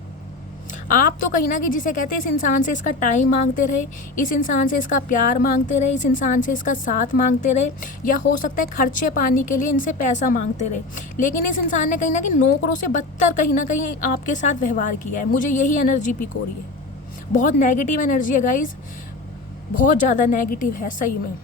आप तो कहीं ना कहीं, जिसे कहते हैं, इस इंसान से इसका टाइम मांगते रहे, इस इंसान से इसका प्यार मांगते रहे, इस इंसान से इसका साथ मांगते रहे, या हो सकता है खर्चे पानी के लिए इनसे पैसा मांगते रहे। लेकिन इस इंसान ने कहीं ना कहीं नौकरों से बदतर कहीं ना कहीं आपके साथ व्यवहार किया है। मुझे यही एनर्जी पिक हो रही है। बहुत नेगेटिव एनर्जी है गाइज, बहुत ज़्यादा नेगेटिव है सही में।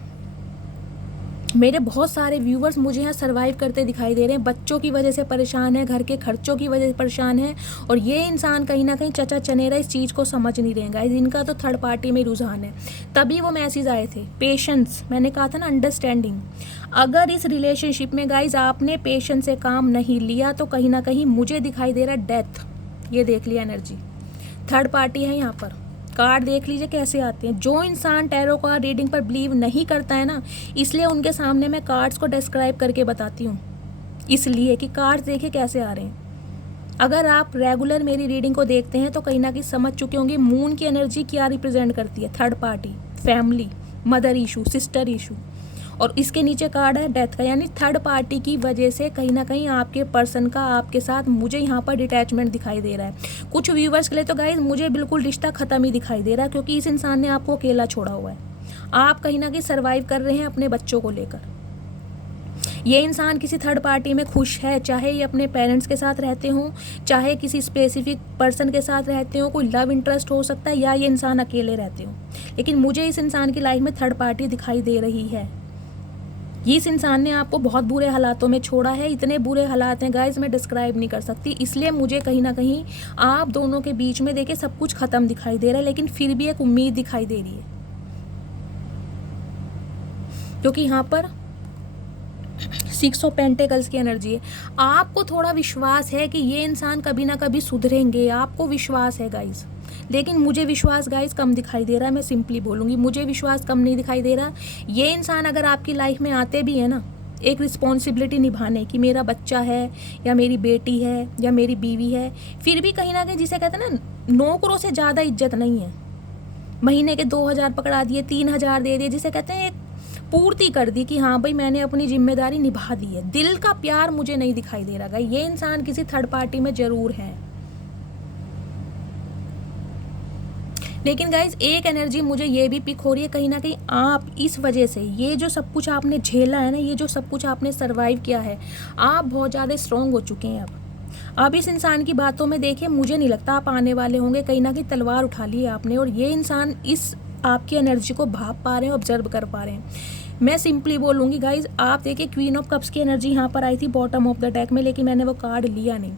मेरे बहुत सारे व्यूवर्स मुझे यहाँ सर्वाइव करते दिखाई दे रहे हैं, बच्चों की वजह से परेशान है, घर के खर्चों की वजह से परेशान है, और ये इंसान कहीं ना कहीं चचा चनेरा इस चीज़ को समझ नहीं रहे गाइस। इनका तो थर्ड पार्टी में रुझान है, तभी वो मैसेज आए थे। पेशेंस, मैंने कहा था ना, अंडरस्टैंडिंग। अगर इस रिलेशनशिप में गाइस आपने पेशेंस से काम नहीं लिया तो कहीं ना कहीं मुझे दिखाई दे रहा है डेथ। ये देख लिया एनर्जी, थर्ड पार्टी है यहाँ पर। कार्ड देख लीजिए कैसे आते हैं। जो इंसान टैरो कार्ड रीडिंग पर बिलीव नहीं करता है ना, इसलिए उनके सामने मैं कार्ड्स को डिस्क्राइब करके बताती हूँ, इसलिए कि कार्ड्स देखिए कैसे आ रहे हैं। अगर आप रेगुलर मेरी रीडिंग को देखते हैं तो कहीं ना कहीं समझ चुके होंगे मून की एनर्जी क्या रिप्रेजेंट करती है। Third party, family, mother issue, sister issue, और इसके नीचे कार्ड है डेथ का, यानी थर्ड पार्टी की वजह से कहीं ना कहीं आपके पर्सन का आपके साथ मुझे यहाँ पर डिटैचमेंट दिखाई दे रहा है। कुछ व्यूवर्स के लिए तो गाइज मुझे बिल्कुल रिश्ता ख़त्म ही दिखाई दे रहा है, क्योंकि इस इंसान ने आपको अकेला छोड़ा हुआ है। आप कहीं ना कहीं सर्वाइव कर रहे हैं अपने बच्चों को लेकर। ये इंसान किसी थर्ड पार्टी में खुश है, चाहे ये अपने पेरेंट्स के साथ रहते हों, चाहे किसी स्पेसिफिक पर्सन के साथ रहते हों, कोई लव इंटरेस्ट हो सकता है, या ये इंसान अकेले रहते हों, लेकिन मुझे इस इंसान की लाइफ में थर्ड पार्टी दिखाई दे रही है। इस इंसान ने आपको बहुत बुरे हालातों में छोड़ा है, इतने बुरे हालात हैं गाइज मैं डिस्क्राइब नहीं कर सकती। इसलिए मुझे कहीं ना कहीं आप दोनों के बीच में देखिए सब कुछ ख़त्म दिखाई दे रहा है, लेकिन फिर भी एक उम्मीद दिखाई दे रही है, क्योंकि यहाँ पर 6 ऑफ पेंटिकल्स की एनर्जी है। आपको थोड़ा विश्वास है कि ये इंसान कभी ना कभी सुधरेंगे, आपको विश्वास है गाइज, लेकिन मुझे विश्वास गाइस कम दिखाई दे रहा है। मैं सिंपली बोलूँगी, मुझे विश्वास कम नहीं दिखाई दे रहा। ये इंसान अगर आपकी लाइफ में आते भी है ना, एक रिस्पॉन्सिबिलिटी निभाने की, मेरा बच्चा है या मेरी बेटी है या मेरी बीवी है, फिर भी कहीं ना कहीं जिसे कहते हैं ना, नौकरों से ज़्यादा इज्जत नहीं है। महीने के 2000 पकड़ा दिए, 3000 दे दिए, जिसे कहते हैं एक पूर्ति कर दी कि हाँ भाई मैंने अपनी जिम्मेदारी निभा दी है। दिल का प्यार मुझे नहीं दिखाई दे रहा। ये इंसान किसी थर्ड पार्टी में ज़रूर है, लेकिन गाइज एक एनर्जी मुझे ये भी पिक हो रही है, कहीं ना कहीं आप इस वजह से, ये जो सब कुछ आपने झेला है ना, ये जो सब कुछ आपने सरवाइव किया है, आप बहुत ज़्यादा स्ट्रॉन्ग हो चुके हैं। अब इस इंसान की बातों में देखिए, मुझे नहीं लगता आप आने वाले होंगे। कहीं ना कहीं तलवार उठा ली है आपने, और ये इंसान इस आपकी एनर्जी को भाप पा रहे हैं, ऑब्जर्व कर पा रहे हैं। मैं सिंपली बोलूँगी गाइज, आप देखिए क्वीन ऑफ कप्स की एनर्जी यहाँ पर आई थी बॉटम ऑफ द डेक में, लेकिन मैंने वो कार्ड लिया नहीं,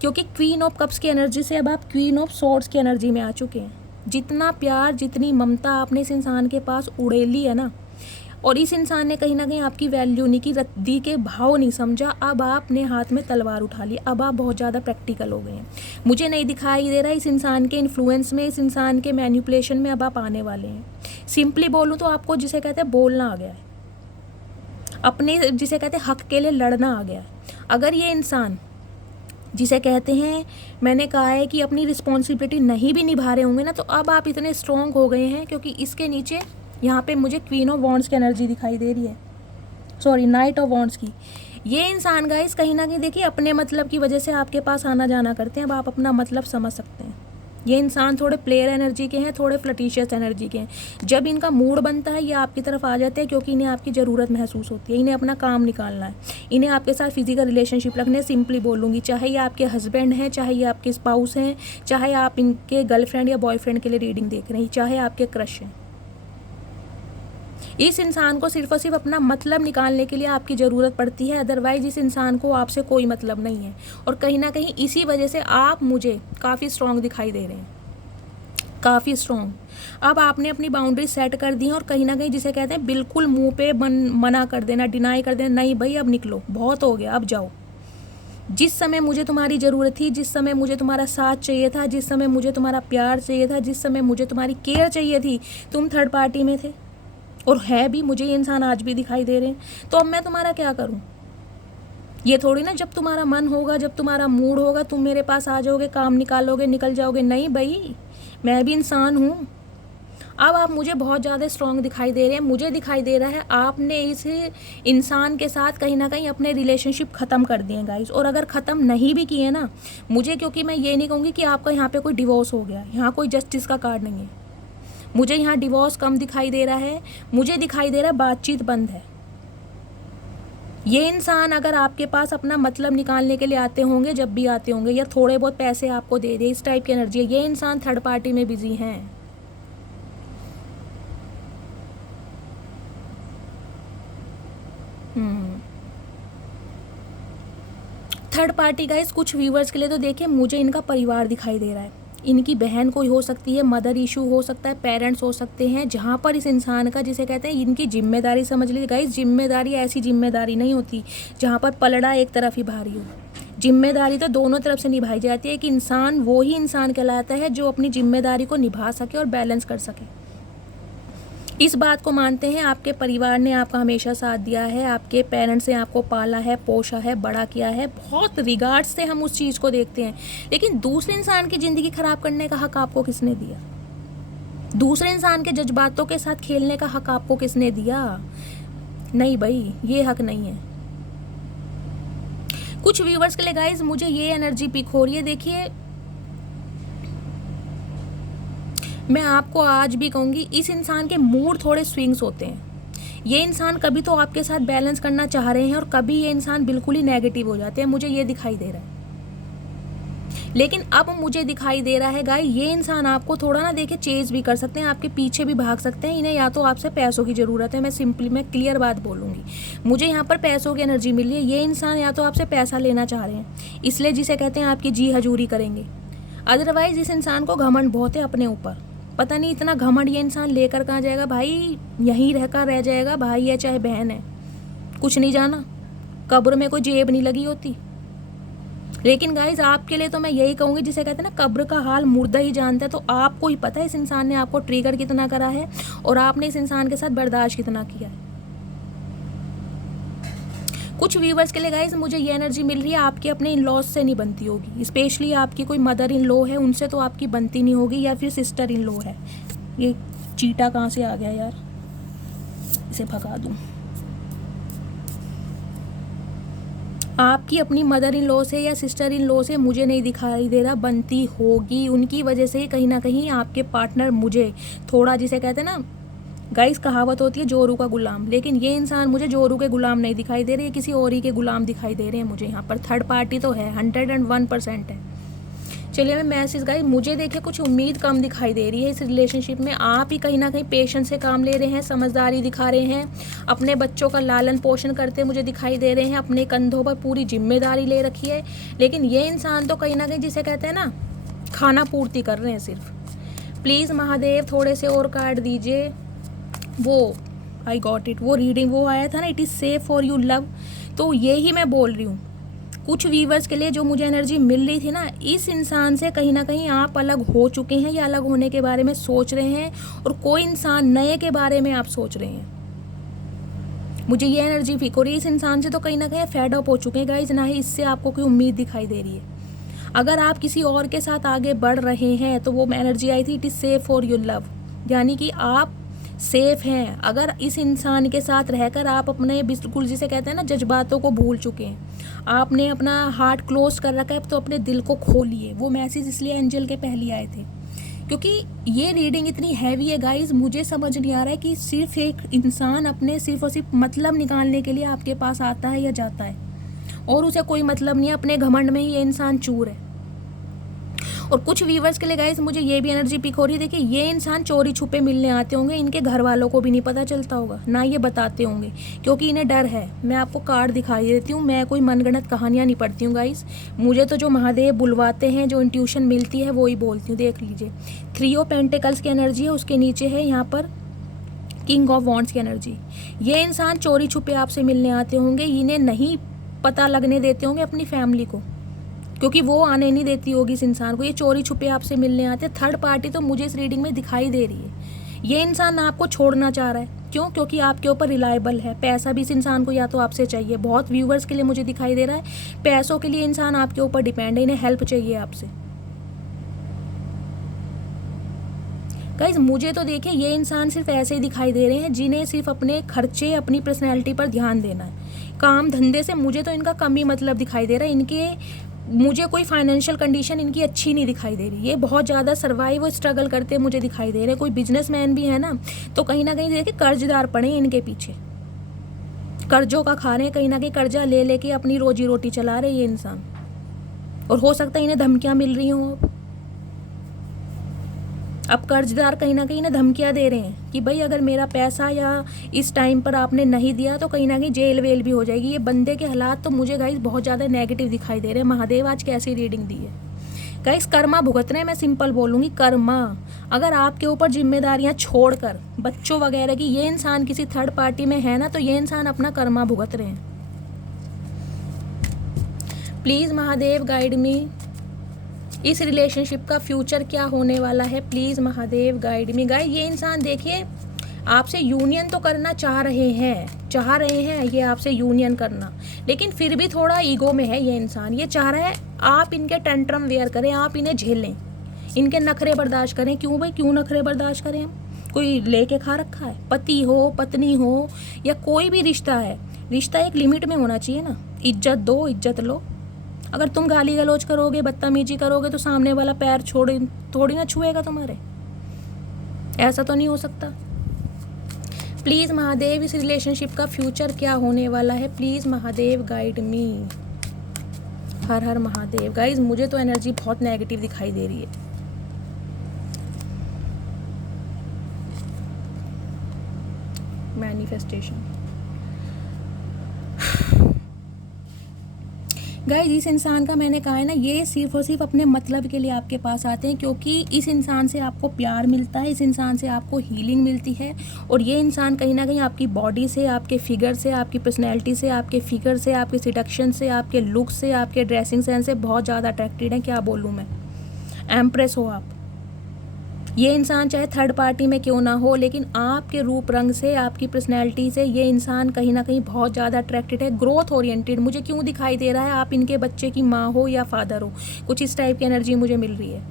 क्योंकि क्वीन ऑफ कप्स की एनर्जी से अब आप क्वीन ऑफ सॉर्ड्स की एनर्जी में आ चुके हैं। जितना प्यार, जितनी ममता आपने इस इंसान के पास उड़ेली है ना, और इस इंसान ने कहीं ना कहीं आपकी वैल्यू नहीं की, रद्दी के भाव नहीं समझा, अब आपने हाथ में तलवार उठा ली। अब आप बहुत ज़्यादा प्रैक्टिकल हो गए हैं। मुझे नहीं दिखाई दे रहा इस इंसान के इन्फ्लुएंस में, इस इंसान के मैनिपुलेशन में अब आप आने वाले हैं। सिंपली बोलूँ तो आपको जिसे कहते हैं बोलना आ गया है, अपने जिसे कहते हैं हक के लिए लड़ना आ गया है। अगर ये इंसान जिसे कहते हैं, मैंने कहा है कि अपनी रिस्पॉन्सिबिलिटी नहीं भी निभा रहे होंगे ना, तो अब आप इतने स्ट्रॉन्ग हो गए हैं, क्योंकि इसके नीचे यहाँ पे मुझे क्वीन ऑफ वॉन्ड्स की एनर्जी दिखाई दे रही है, सॉरी नाइट ऑफ वॉन्ड्स की। ये इंसान गाइस कहीं ना कहीं देखिए अपने मतलब की वजह से आपके पास आना जाना करते हैं। अब आप अपना मतलब समझ सकते हैं। ये इंसान थोड़े प्लेयर एनर्जी के हैं, थोड़े फ्लटिशियस एनर्जी के हैं। जब इनका मूड बनता है ये आपकी तरफ आ जाते हैं, क्योंकि इन्हें आपकी ज़रूरत महसूस होती है, इन्हें अपना काम निकालना है, इन्हें आपके साथ फिजिकल रिलेशनशिप रखने। सिंपली बोलूँगी, चाहे ये आपके हस्बैंड हैं, चाहे ये आपके स्पाउस हैं, चाहे आप इनके गर्लफ्रेंड या बॉयफ्रेंड के लिए रीडिंग देख रहे हैं, चाहे आपके क्रश हैं, इस इंसान को सिर्फ और सिर्फ अपना मतलब निकालने के लिए आपकी ज़रूरत पड़ती है। अदरवाइज इस इंसान को आपसे कोई मतलब नहीं है, और कहीं ना कहीं इसी वजह से आप मुझे काफ़ी स्ट्रॉन्ग दिखाई दे रहे हैं, काफ़ी स्ट्रॉन्ग। अब आपने अपनी बाउंड्री सेट कर दी है, और कहीं ना कहीं जिसे कहते हैं बिल्कुल मुंह पे मना कर देना, डिनाई कर देना, नहीं भाई अब निकलो, बहुत हो गया, अब जाओ। जिस समय मुझे तुम्हारी ज़रूरत थी, जिस समय मुझे तुम्हारा साथ चाहिए था, जिस समय मुझे तुम्हारा प्यार चाहिए था, जिस समय मुझे तुम्हारी केयर चाहिए थी, तुम थर्ड पार्टी में थे, और है भी। मुझे ये इंसान आज भी दिखाई दे रहे हैं। तो अब मैं तुम्हारा क्या करूं? ये थोड़ी ना जब तुम्हारा मन होगा, जब तुम्हारा मूड होगा, तुम मेरे पास आ जाओगे, काम निकालोगे, निकल जाओगे। नहीं भाई, मैं भी इंसान हूँ। अब आप मुझे बहुत ज़्यादा स्ट्रॉन्ग दिखाई दे रहे हैं। मुझे दिखाई दे रहा है आपने इस इंसान के साथ कहीं ना कहीं अपने रिलेशनशिप ख़त्म कर दिए गाइस। और अगर ख़त्म नहीं भी किए ना, मुझे, क्योंकि मैं ये नहीं कहूँगी कि आपका यहाँ पे कोई डिवोर्स हो गया, यहाँ कोई जस्टिस का कार्ड नहीं है। मुझे यहाँ डिवोर्स कम दिखाई दे रहा है, मुझे दिखाई दे रहा है बातचीत बंद है। ये इंसान अगर आपके पास अपना मतलब निकालने के लिए आते होंगे, जब भी आते होंगे, या थोड़े बहुत पैसे आपको दे दे, इस टाइप की एनर्जी है। ये इंसान थर्ड पार्टी में बिजी हैं। थर्ड पार्टी गाइस, कुछ व्यूवर्स के लिए तो देखिए मुझे इनका परिवार दिखाई दे रहा है। इनकी बहन कोई हो सकती है, मदर इशू हो सकता है, पेरेंट्स हो सकते हैं, जहाँ पर इस इंसान का, जिसे कहते हैं इनकी जिम्मेदारी समझ लीजिए गाइस। जिम्मेदारी ऐसी जिम्मेदारी नहीं होती जहाँ पर पलड़ा एक तरफ ही भारी हो। जिम्मेदारी तो दोनों तरफ से निभाई जाती है। एक इंसान वो ही इंसान कहलाता है जो अपनी जिम्मेदारी को निभा सके और बैलेंस कर सके। इस बात को मानते हैं, आपके परिवार ने आपका हमेशा साथ दिया है, आपके पेरेंट्स ने आपको पाला है, पोषा है, बड़ा किया है, बहुत रिगार्ड से हम उस चीज़ को देखते हैं। लेकिन दूसरे इंसान की ज़िंदगी ख़राब करने का हक आपको किसने दिया? दूसरे इंसान के जज्बातों के साथ खेलने का हक आपको किसने दिया? नहीं भाई, ये हक नहीं है। कुछ व्यूवर्स के लिए गाइज मुझे ये एनर्जी पिक हो रही है। देखिए, मैं आपको आज भी कहूँगी, इस इंसान के मूड थोड़े स्विंग्स होते हैं। ये इंसान कभी तो आपके साथ बैलेंस करना चाह रहे हैं और कभी ये इंसान बिल्कुल ही नेगेटिव हो जाते हैं, मुझे ये दिखाई दे रहा है। लेकिन अब मुझे दिखाई दे रहा है गाइस, ये इंसान आपको थोड़ा ना देखे चेज भी कर सकते हैं, आपके पीछे भी भाग सकते हैं। इन्हें या तो आपसे पैसों की ज़रूरत है, मैं क्लियर बात बोलूँगी, मुझे यहाँ पर पैसों की एनर्जी मिल रही है। ये इंसान या तो आपसे पैसा लेना चाह रहे हैं, इसलिए जिसे कहते हैं आपकी जी हजूरी करेंगे। अदरवाइज़ इस इंसान को घमंड बहुत है अपने ऊपर। पता नहीं इतना घमंड ये इंसान लेकर कहाँ जाएगा भाई, यहीं रहकर रह जाएगा। भाई है चाहे बहन है, कुछ नहीं जाना, कब्र में कोई जेब नहीं लगी होती। लेकिन गाइज आपके लिए तो मैं यही कहूँगी, जिसे कहते हैं ना कब्र का हाल मुर्दा ही जानता है। तो आपको ही पता है इस इंसान ने आपको ट्रिगर कितना करा है और आपने इस इंसान के साथ बर्दाश्त कितना किया है। कुछ व्यूवर्स के लिए गाइज मुझे ये एनर्जी मिल रही है, आपके अपने इन लॉज से नहीं बनती होगी। स्पेशली आपकी कोई मदर इन लॉ है, उनसे तो आपकी बनती नहीं होगी, या फिर सिस्टर इन लॉ है। ये चीटा कहाँ से आ गया यार, इसे भगा दूँ। आपकी अपनी मदर इन लॉ से या सिस्टर इन लॉ से मुझे नहीं दिखाई दे रहा बनती होगी। उनकी वजह से कहीं ना कहीं आपके पार्टनर मुझे थोड़ा, जिसे कहते हैं ना गाइस, कहावत होती है जोरू का गुलाम, लेकिन ये इंसान मुझे जोरू के गुलाम नहीं दिखाई दे रहे, किसी और ही के गुलाम दिखाई दे रहे हैं मुझे। यहाँ पर थर्ड पार्टी तो है, 101% है। चलिए मैं मैसेज गाइस, मुझे देखिए कुछ उम्मीद कम दिखाई दे रही है इस रिलेशनशिप में। आप ही कहीं ना कहीं पेशेंस से काम ले रहे हैं, समझदारी दिखा रहे हैं, अपने बच्चों का लालन पोषण करते मुझे दिखाई दे रहे हैं, अपने कंधों पर पूरी जिम्मेदारी ले रखी है। लेकिन ये इंसान तो कहीं ना कहीं, जिसे कहते हैं ना, खाना पूर्ति कर रहे हैं सिर्फ। प्लीज़ महादेव थोड़े से और कार्ड दीजिए। वो आई गॉट इट, वो रीडिंग वो आया था ना, it is safe for you love. तो ये ही मैं बोल रही हूँ कुछ व्यूवर्स के लिए, जो मुझे एनर्जी मिल रही थी ना, इस इंसान से कहीं ना कहीं आप अलग हो चुके हैं या अलग होने के बारे में सोच रहे हैं, और कोई इंसान नए के बारे में आप सोच रहे हैं। मुझे ये एनर्जी फील हो रही है, इस इंसान से तो कहीं ना कहीं फेड अप हो चुके हैं गाइज, ना ही इससे आपको कोई उम्मीद दिखाई दे रही है। अगर आप किसी और के साथ आगे बढ़ रहे हैं तो वो एनर्जी आई थी it is safe for your love, यानी कि आप सेफ हैं। अगर इस इंसान के साथ रहकर आप अपने बिल्कुल, जिसे कहते हैं ना, जज्बातों को भूल चुके हैं, आपने अपना हार्ट क्लोज कर रखा है, तो अपने दिल को खोलिए। वो मैसेज इसलिए एंजल के पहले आए थे क्योंकि ये रीडिंग इतनी हैवी है गाइज, मुझे समझ नहीं आ रहा है कि सिर्फ एक इंसान अपने सिर्फ और सिर्फ मतलब निकालने के लिए आपके पास आता है या जाता है, और उसे कोई मतलब नहीं है, अपने घमंड में ही ये इंसान चूर है। और कुछ व्यूवर्स के लिए गाइस मुझे ये भी एनर्जी पिक हो रही है। देखिए, ये इंसान चोरी छुपे मिलने आते होंगे, इनके घर वालों को भी नहीं पता चलता होगा, ना ये बताते होंगे, क्योंकि इन्हें डर है। मैं आपको कार्ड दिखाई देती हूँ, मैं कोई मनगढ़ंत कहानियाँ नहीं पढ़ती हूँ गाइस, मुझे तो जो महादेव बुलवाते हैं, जो इंट्यूशन मिलती है, वो ही बोलती हूँ। देख लीजिए, 3 ऑफ पेंटिकल्स की एनर्जी है, उसके नीचे है यहाँ पर किंग ऑफ वॉन्ड्स की एनर्जी। ये इंसान चोरी छुपे आपसे मिलने आते होंगे, इन्हें नहीं पता लगने देते होंगे अपनी फैमिली को, क्योंकि वो आने नहीं देती होगी इस इंसान को। ये चोरी छुपे आपसे मिलने आते। थर्ड पार्टी तो मुझे इस रीडिंग में दिखाई दे रही है। ये इंसान आपको छोड़ना चाह रहा है, क्यों? क्योंकि आपके ऊपर रिलायबल है। पैसा भी इस इंसान को या तो आपसे चाहिए, बहुत व्यूवर्स के लिए मुझे दिखाई दे रहा है पैसों के लिए इंसान आपके ऊपर डिपेंड है, इन्हें हेल्प चाहिए आपसे। गाइज मुझे तो देखिए, ये इंसान सिर्फ ऐसे ही दिखाई दे रहे हैं जिन्हें सिर्फ अपने खर्चे, अपनी पर्सनैलिटी पर ध्यान देना है। काम धंधे से मुझे तो इनका कम ही मतलब दिखाई दे रहा है। मुझे कोई फाइनेंशियल कंडीशन इनकी अच्छी नहीं दिखाई दे रही। ये बहुत ज़्यादा सर्वाइव और स्ट्रगल करते मुझे दिखाई दे रहे हैं। कोई बिजनेसमैन भी है ना, तो कहीं ना कहीं देखिए कर्जदार पड़े हैं इनके पीछे, कर्जों का खा रहे हैं, कहीं ना कहीं कर्जा ले लेके अपनी रोजी रोटी चला रहे हैं ये इंसान। और हो सकता है इन्हें धमकियाँ मिल रही हों। अब कर्जदार कहीं ना कहीं ना धमकियाँ दे रहे हैं कि भाई अगर मेरा पैसा या इस टाइम पर आपने नहीं दिया तो कहीं ना कहीं जेल वेल भी हो जाएगी। ये बंदे के हालात तो मुझे गाइस बहुत ज़्यादा नेगेटिव दिखाई दे रहे हैं। महादेव आज कैसी रीडिंग दी है गाइस, कर्मा भुगत रहे हैं। मैं सिंपल बोलूँगी, कर्मा। अगर आपके ऊपर जिम्मेदारियाँ छोड़कर बच्चों वगैरह की ये इंसान किसी थर्ड पार्टी में है ना, तो ये इंसान अपना कर्मा भुगत रहे हैं। प्लीज़ महादेव गाइड मी, इस रिलेशनशिप का फ्यूचर क्या होने वाला है। Please Mahadev guide me. Guys ये इंसान देखिए आपसे यूनियन तो करना चाह रहे हैं ये आपसे यूनियन करना, लेकिन फिर भी थोड़ा ईगो में है ये इंसान। ये चाह रहा है आप इनके टेंट्रम वेयर करें, आप इन्हें झेलें, इनके नखरे बर्दाश्त करें। क्यों भाई, क्यों नखरे बर्दाश्त करें हम? कोई लेके खा रखा है? पति हो, पत्नी हो, या कोई भी रिश्ता है, रिश्ता एक लिमिट में होना चाहिए ना। इज्जत दो, इज्जत लो। अगर तुम गाली गलौज करोगे, बदतमीजी करोगे, तो सामने वाला पैर थोड़ी ना छुएगा तुम्हारे। ऐसा तो नहीं हो सकता। प्लीज़ महादेव, इस रिलेशनशिप का फ्यूचर क्या होने वाला है। प्लीज़ महादेव गाइड मी। हर हर महादेव। गाइज मुझे तो एनर्जी बहुत नेगेटिव दिखाई दे रही है। मैनिफेस्टेशन। गाइज इस इंसान का मैंने कहा है ना, ये सिर्फ और सिर्फ अपने मतलब के लिए आपके पास आते हैं, क्योंकि इस इंसान से आपको प्यार मिलता है, इस इंसान से आपको हीलिंग मिलती है। और ये इंसान कहीं ना कहीं आपकी बॉडी से, आपके फिगर से, आपकी पर्सनैलिटी से, आपके फिगर से, आपके सिडक्शन से, आपके लुक से, आपके ड्रेसिंग सेंस से बहुत ज़्यादा अट्रैक्टेड है। क्या बोलूँ मैं, एम्प्रेस हो आप। ये इंसान चाहे थर्ड पार्टी में क्यों ना हो, लेकिन आपके रूप रंग से, आपकी पर्सनैलिटी से ये इंसान कहीं ना कहीं बहुत ज़्यादा अट्रैक्टेड है। ग्रोथ ओरिएंटेड मुझे क्यों दिखाई दे रहा है, आप इनके बच्चे की माँ हो या फादर हो, कुछ इस टाइप की एनर्जी मुझे मिल रही है।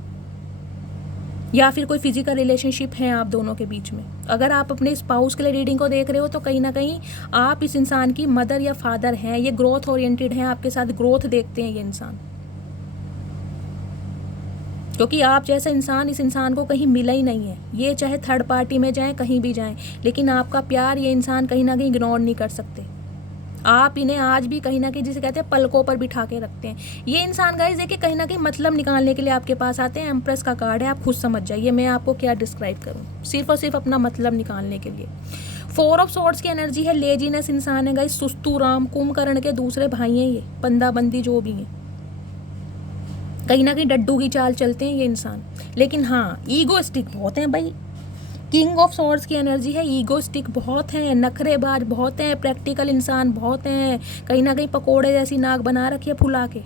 या फिर कोई फिजिकल रिलेशनशिप है आप दोनों के बीच में। अगर आप अपने स्पाउस के लिए रीडिंग को देख रहे हो तो कहीं ना कहीं आप इस इंसान की मदर या फादर हैं। ये ग्रोथ ओरिएंटेड हैं, आपके साथ ग्रोथ देखते हैं ये इंसान, क्योंकि आप जैसा इंसान इस इंसान को कहीं मिला ही नहीं है। ये चाहे थर्ड पार्टी में जाएं, कहीं भी जाएं, लेकिन आपका प्यार ये इंसान कहीं ना कहीं इग्नोर नहीं कर सकते। आप इन्हें आज भी कहीं ना कहीं, जिसे कहते हैं, पलकों पर बिठा के रखते हैं। ये इंसान गाइस देखिए कहीं ना कहीं मतलब निकालने के लिए आपके पास आते हैं। एम्प्रेस का कार्ड है, आप खुद समझ जाइए मैं आपको क्या डिस्क्राइब करूँ। सिर्फ और सिर्फ अपना मतलब निकालने के लिए। 4 ऑफ सॉर्ड्स की एनर्जी है। लेजीनेस इंसान है गाइस, सुस्तू राम, कुंभकर्ण के दूसरे भाई हैं ये, बंदा बंदी जो भी हैं। कहीं ना कहीं डड्डू की चाल चलते हैं ये इंसान, लेकिन हाँ ईगोस्टिक बहुत हैं भाई। किंग ऑफ सॉर्ड्स की एनर्जी है, ईगोस्टिक बहुत हैं, नखरेबाज बहुत हैं, प्रैक्टिकल इंसान बहुत हैं। कहीं ना कहीं पकोड़े जैसी नाक बना रखी है फुला के,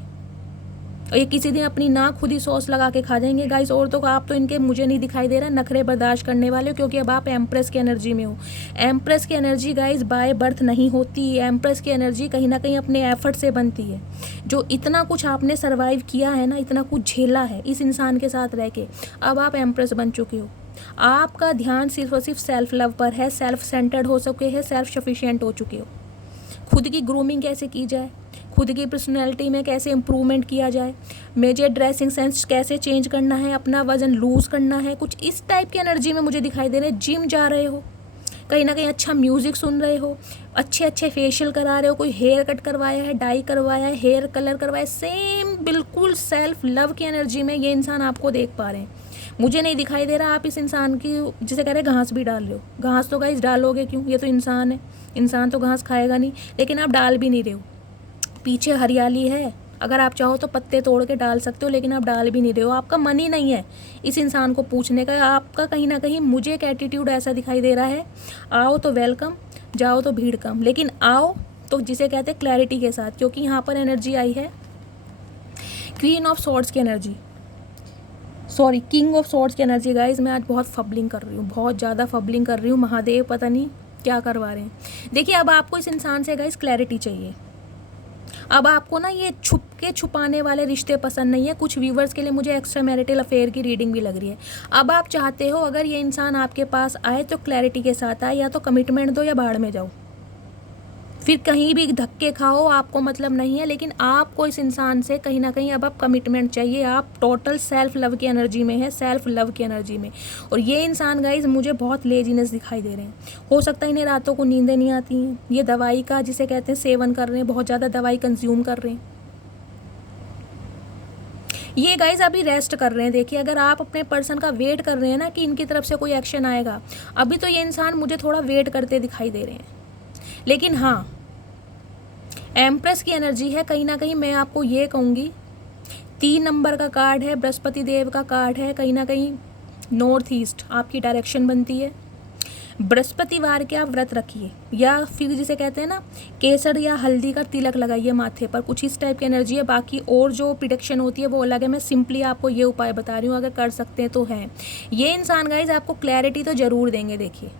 और ये किसी दिन अपनी नाक खुद ही सॉस लगा के खा जाएंगे गाइस। और तो आप तो इनके मुझे नहीं दिखाई दे रहा नखरे बर्दाश्त करने वाले हो, क्योंकि अब आप एम्प्रेस की एनर्जी में हो। एम्प्रेस की एनर्जी गाइस बाय बर्थ नहीं होती। एम्प्रेस की एनर्जी कहीं ना कहीं अपने एफर्ट से बनती है। जो इतना कुछ आपने सर्वाइव किया है ना, इतना कुछ झेला है इस इंसान के साथ रह के, अब आप एम्प्रेस बन चुके हो। आपका ध्यान सिर्फ और सिर्फ सेल्फ लव पर है, सेल्फ सेंटर्ड हो चुके हैं, सेल्फ सफिशिएंट हो चुके हो। खुद की ग्रूमिंग कैसे की जाए, खुद की पर्सनैलिटी में कैसे इम्प्रूवमेंट किया जाए, मेजर ड्रेसिंग सेंस कैसे चेंज करना है, अपना वजन लूज़ करना है, कुछ इस टाइप की एनर्जी में मुझे दिखाई दे रहे हैं। जिम जा रहे हो, कहीं ना कहीं अच्छा म्यूज़िक सुन रहे हो, अच्छे अच्छे फेशियल करा रहे हो, कोई हेयर कट करवाया है, डाई करवाया है, हेयर कलर करवाया, सेम बिल्कुल सेल्फ लव की एनर्जी में ये इंसान आपको देख पा रहे हैं। मुझे नहीं दिखाई दे रहा आप इस इंसान की, जिसे कह रहे हैं, घास भी डाल रहे हो। घास तो गाइस डालोगे क्यों, ये तो इंसान है, इंसान तो घास खाएगा नहीं, लेकिन आप डाल भी नहीं रहे हो। पीछे हरियाली है, अगर आप चाहो तो पत्ते तोड़ के डाल सकते हो, लेकिन आप डाल भी नहीं रहे हो। आपका मन ही नहीं है इस इंसान को पूछने का। आपका कहीं ना कहीं मुझे एक एटीट्यूड ऐसा दिखाई दे रहा है, आओ तो वेलकम, जाओ तो भीड़ कम, लेकिन आओ तो जिसे कहते हैं क्लैरिटी के साथ, क्योंकि यहाँ पर एनर्जी आई है क्वीन ऑफ सॉर्ड्स की energy, sorry king of swords की एनर्जी। गाइज मैं आज बहुत फबलिंग कर रही हूँ, बहुत ज़्यादा फबलिंग कर रही हूँ। महादेव पता नहीं क्या करवा रहे हैं। देखिए अब आपको इस इंसान से गाइज क्लैरिटी चाहिए। अब आपको ना ये छुप के छुपाने वाले रिश्ते पसंद नहीं है। कुछ व्यूवर्स के लिए मुझे एक्स्ट्रा मैरिटल अफेयर की रीडिंग भी लग रही है। अब आप चाहते हो अगर ये इंसान आपके पास आए तो क्लैरिटी के साथ आए, या तो कमिटमेंट दो या बाहर में जाओ, फिर कहीं भी धक्के खाओ, आपको मतलब नहीं है। लेकिन आपको इस इंसान से कहीं ना कहीं अब कमिटमेंट चाहिए। आप टोटल सेल्फ लव की एनर्जी में है, सेल्फ लव की एनर्जी में। और ये इंसान गाइज मुझे बहुत लेजीनेस दिखाई दे रहे हैं। हो सकता है इन्हें रातों को नींदें नहीं आती हैं, ये दवाई का जिसे कहते हैं सेवन कर रहे हैं, बहुत ज़्यादा दवाई कंज्यूम कर रहे हैं। ये गाइज अभी रेस्ट कर रहे हैं। देखिए, अगर आप अपने पर्सन का वेट कर रहे हैं ना कि इनकी तरफ से कोई एक्शन आएगा, अभी तो ये इंसान मुझे थोड़ा वेट करते दिखाई दे रहे हैं। लेकिन हाँ, एम्प्रेस की एनर्जी है, कहीं ना कहीं मैं आपको ये कहूँगी 3 नंबर का कार्ड है, बृहस्पति देव का कार्ड है, कहीं ना कहीं नॉर्थ ईस्ट आपकी डायरेक्शन बनती है। बृहस्पतिवार के आप व्रत रखिए, या फिर जिसे कहते हैं ना केसर या हल्दी का तिलक लगाइए माथे पर, कुछ इस टाइप की एनर्जी है। बाकी और जो प्रिडिक्शन होती है वो अलग है, मैं सिंपली आपको ये उपाय बता रही हूँ, अगर कर सकते हैं तो है। ये इंसान गाइज आपको क्लैरिटी तो ज़रूर देंगे। देखिए,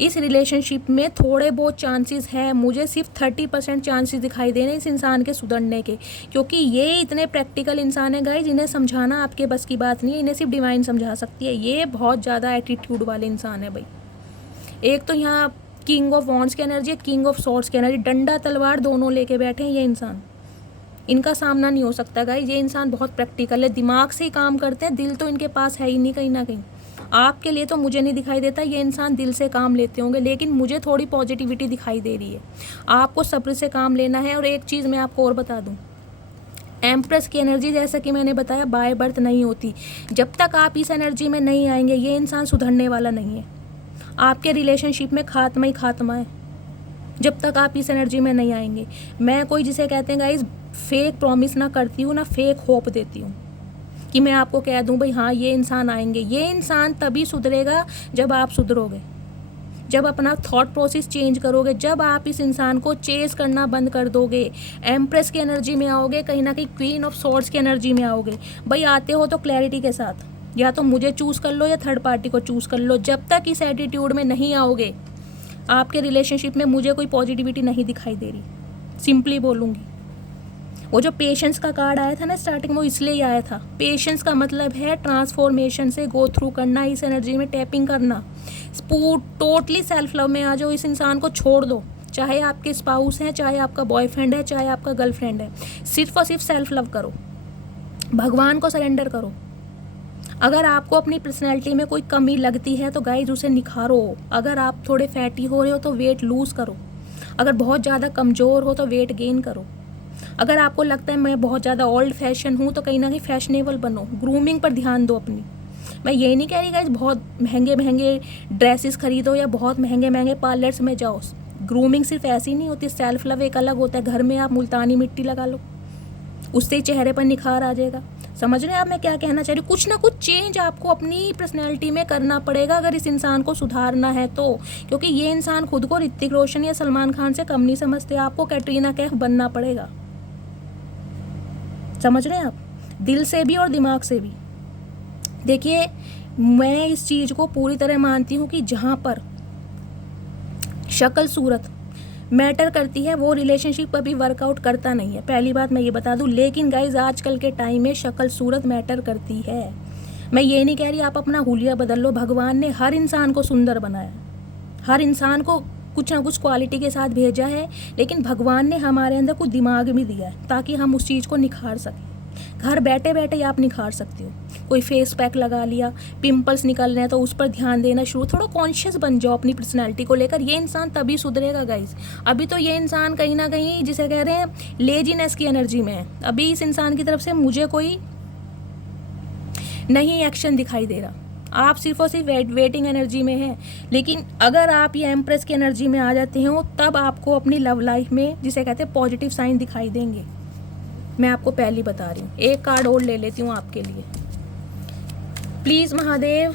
इस रिलेशनशिप में थोड़े बहुत चांसेस हैं, मुझे सिर्फ 30% चांसेस दिखाई दे रहे हैं इस इंसान के सुधरने के, क्योंकि ये इतने प्रैक्टिकल इंसान है गाइज, इन्हें समझाना आपके बस की बात नहीं है, इन्हें सिर्फ डिवाइन समझा सकती है। ये बहुत ज़्यादा एटीट्यूड वाले इंसान है भाई। एक तो यहाँ किंग ऑफ वॉन्ड्स की एनर्जी है, किंग ऑफ सॉर्ड्स की एनर्जी, डंडा तलवार दोनों लेके बैठे हैं ये इंसान। इनका सामना नहीं हो सकता गाइज। ये इंसान बहुत प्रैक्टिकल है, दिमाग से ही काम करते हैं, दिल तो इनके पास है ही नहीं। कहीं ना कहीं आपके लिए तो मुझे नहीं दिखाई देता ये इंसान दिल से काम लेते होंगे, लेकिन मुझे थोड़ी पॉजिटिविटी दिखाई दे रही है। आपको सब्र से काम लेना है। और एक चीज़ मैं आपको और बता दूँ, एम्प्रेस की एनर्जी जैसा कि मैंने बताया बाय बर्थ नहीं होती। जब तक आप इस एनर्जी में नहीं आएंगे ये इंसान सुधरने वाला नहीं है। आपके रिलेशनशिप में खात्मा ही खात्मा है जब तक आप इस एनर्जी में नहीं आएंगे। मैं कोई जिसे कहते हैं गाइस फेक प्रॉमिस ना करती हूँ, ना फेक होप देती हूँ कि मैं आपको कह दूँ भाई हाँ ये इंसान आएंगे। ये इंसान तभी सुधरेगा जब आप सुधरोगे, जब अपना थॉट प्रोसेस चेंज करोगे, जब आप इस इंसान को चेस करना बंद कर दोगे, एम्प्रेस की एनर्जी में आओगे, कहीं ना कहीं क्वीन ऑफ सॉर्ड्स की एनर्जी में आओगे। भाई आते हो तो क्लैरिटी के साथ, या तो मुझे चूज़ कर लो या थर्ड पार्टी को चूज़ कर लो। जब तक इस एटीट्यूड में नहीं आओगे आपके रिलेशनशिप में मुझे कोई पॉजिटिविटी नहीं दिखाई दे रही, सिंपली बोलूँगी। वो जो पेशेंस का कार्ड आया था ना स्टार्टिंग, वो इसलिए ही आया था। पेशेंस का मतलब है ट्रांसफॉर्मेशन से गो थ्रू करना, इस एनर्जी में टैपिंग करना। टोटली सेल्फ लव में आ जाओ, इस इंसान को छोड़ दो, चाहे आपके स्पाउस हैं, चाहे आपका बॉयफ्रेंड है, चाहे आपका गर्लफ्रेंड है। सिर्फ और सिर्फ सेल्फ लव करो, भगवान को सरेंडर करो। अगर आपको अपनी पर्सनैलिटी में कोई कमी लगती है तो गाइज उसे निखारो। अगर आप थोड़े फैटी हो रहे हो तो वेट लूज़ करो। अगर बहुत ज़्यादा कमज़ोर हो तो वेट गेन करो। अगर आपको लगता है मैं बहुत ज़्यादा ओल्ड फैशन हूँ तो कहीं ना कहीं फैशनेबल बनो। ग्रूमिंग पर ध्यान दो अपनी। मैं ये नहीं कह रही गाइज बहुत महंगे महंगे ड्रेसेस खरीदो या बहुत महंगे महंगे पार्लर्स में जाओ। ग्रूमिंग सिर्फ ऐसी नहीं होती, सेल्फ लव एक अलग होता है। घर में आप मुल्तानी मिट्टी लगा लो, उससे ही चेहरे पर निखार आ जाएगा। समझ रहे हैं आप मैं क्या कहना चाह रही हूँ? कुछ ना कुछ चेंज आपको अपनी पर्सनैलिटी में करना पड़ेगा अगर इस इंसान को सुधारना है तो, क्योंकि ये इंसान खुद को ऋतिक रोशन या सलमान खान से कम नहीं समझते। आपको कैटरीना कैफ बनना पड़ेगा। समझ रहे हैं आप? दिल से भी और दिमाग से भी। देखिए, मैं इस चीज़ को पूरी तरह मानती हूँ कि जहाँ पर शक्ल सूरत मैटर करती है वो रिलेशनशिप अभी वर्कआउट करता नहीं है। पहली बात मैं ये बता दूं। लेकिन गाइज आजकल के टाइम में शक्ल सूरत मैटर करती है। मैं ये नहीं कह रही आप अपना हुलिया बदल लो। भगवान ने हर इंसान को सुंदर बनाया, हर इंसान को कुछ ना कुछ क्वालिटी के साथ भेजा है, लेकिन भगवान ने हमारे अंदर कुछ दिमाग भी दिया है ताकि हम उस चीज़ को निखार सकें। घर बैठे बैठे आप निखार सकते हो। कोई फेस पैक लगा लिया, पिंपल्स निकल रहे हैं तो उस पर ध्यान देना शुरू, थोड़ा कॉन्शियस बन जाओ अपनी पर्सनैलिटी को लेकर। ये इंसान तभी सुधरेगा गाइज। अभी तो ये इंसान कहीं ना कहीं जिसे कह रहे हैं लेजीनेस की एनर्जी में है। अभी इस इंसान की तरफ से मुझे कोई नहीं एक्शन दिखाई दे रहा। आप सिर्फ और सिर्फ वेटिंग एनर्जी में है। लेकिन अगर आप ये एम्प्रेस की एनर्जी में आ जाते हो तब आपको अपनी लव लाइफ में जिसे कहते हैं पॉजिटिव साइन दिखाई देंगे। मैं आपको पहले बता रही हूँ। एक कार्ड और ले लेती हूँ आपके लिए प्लीज़ महादेव।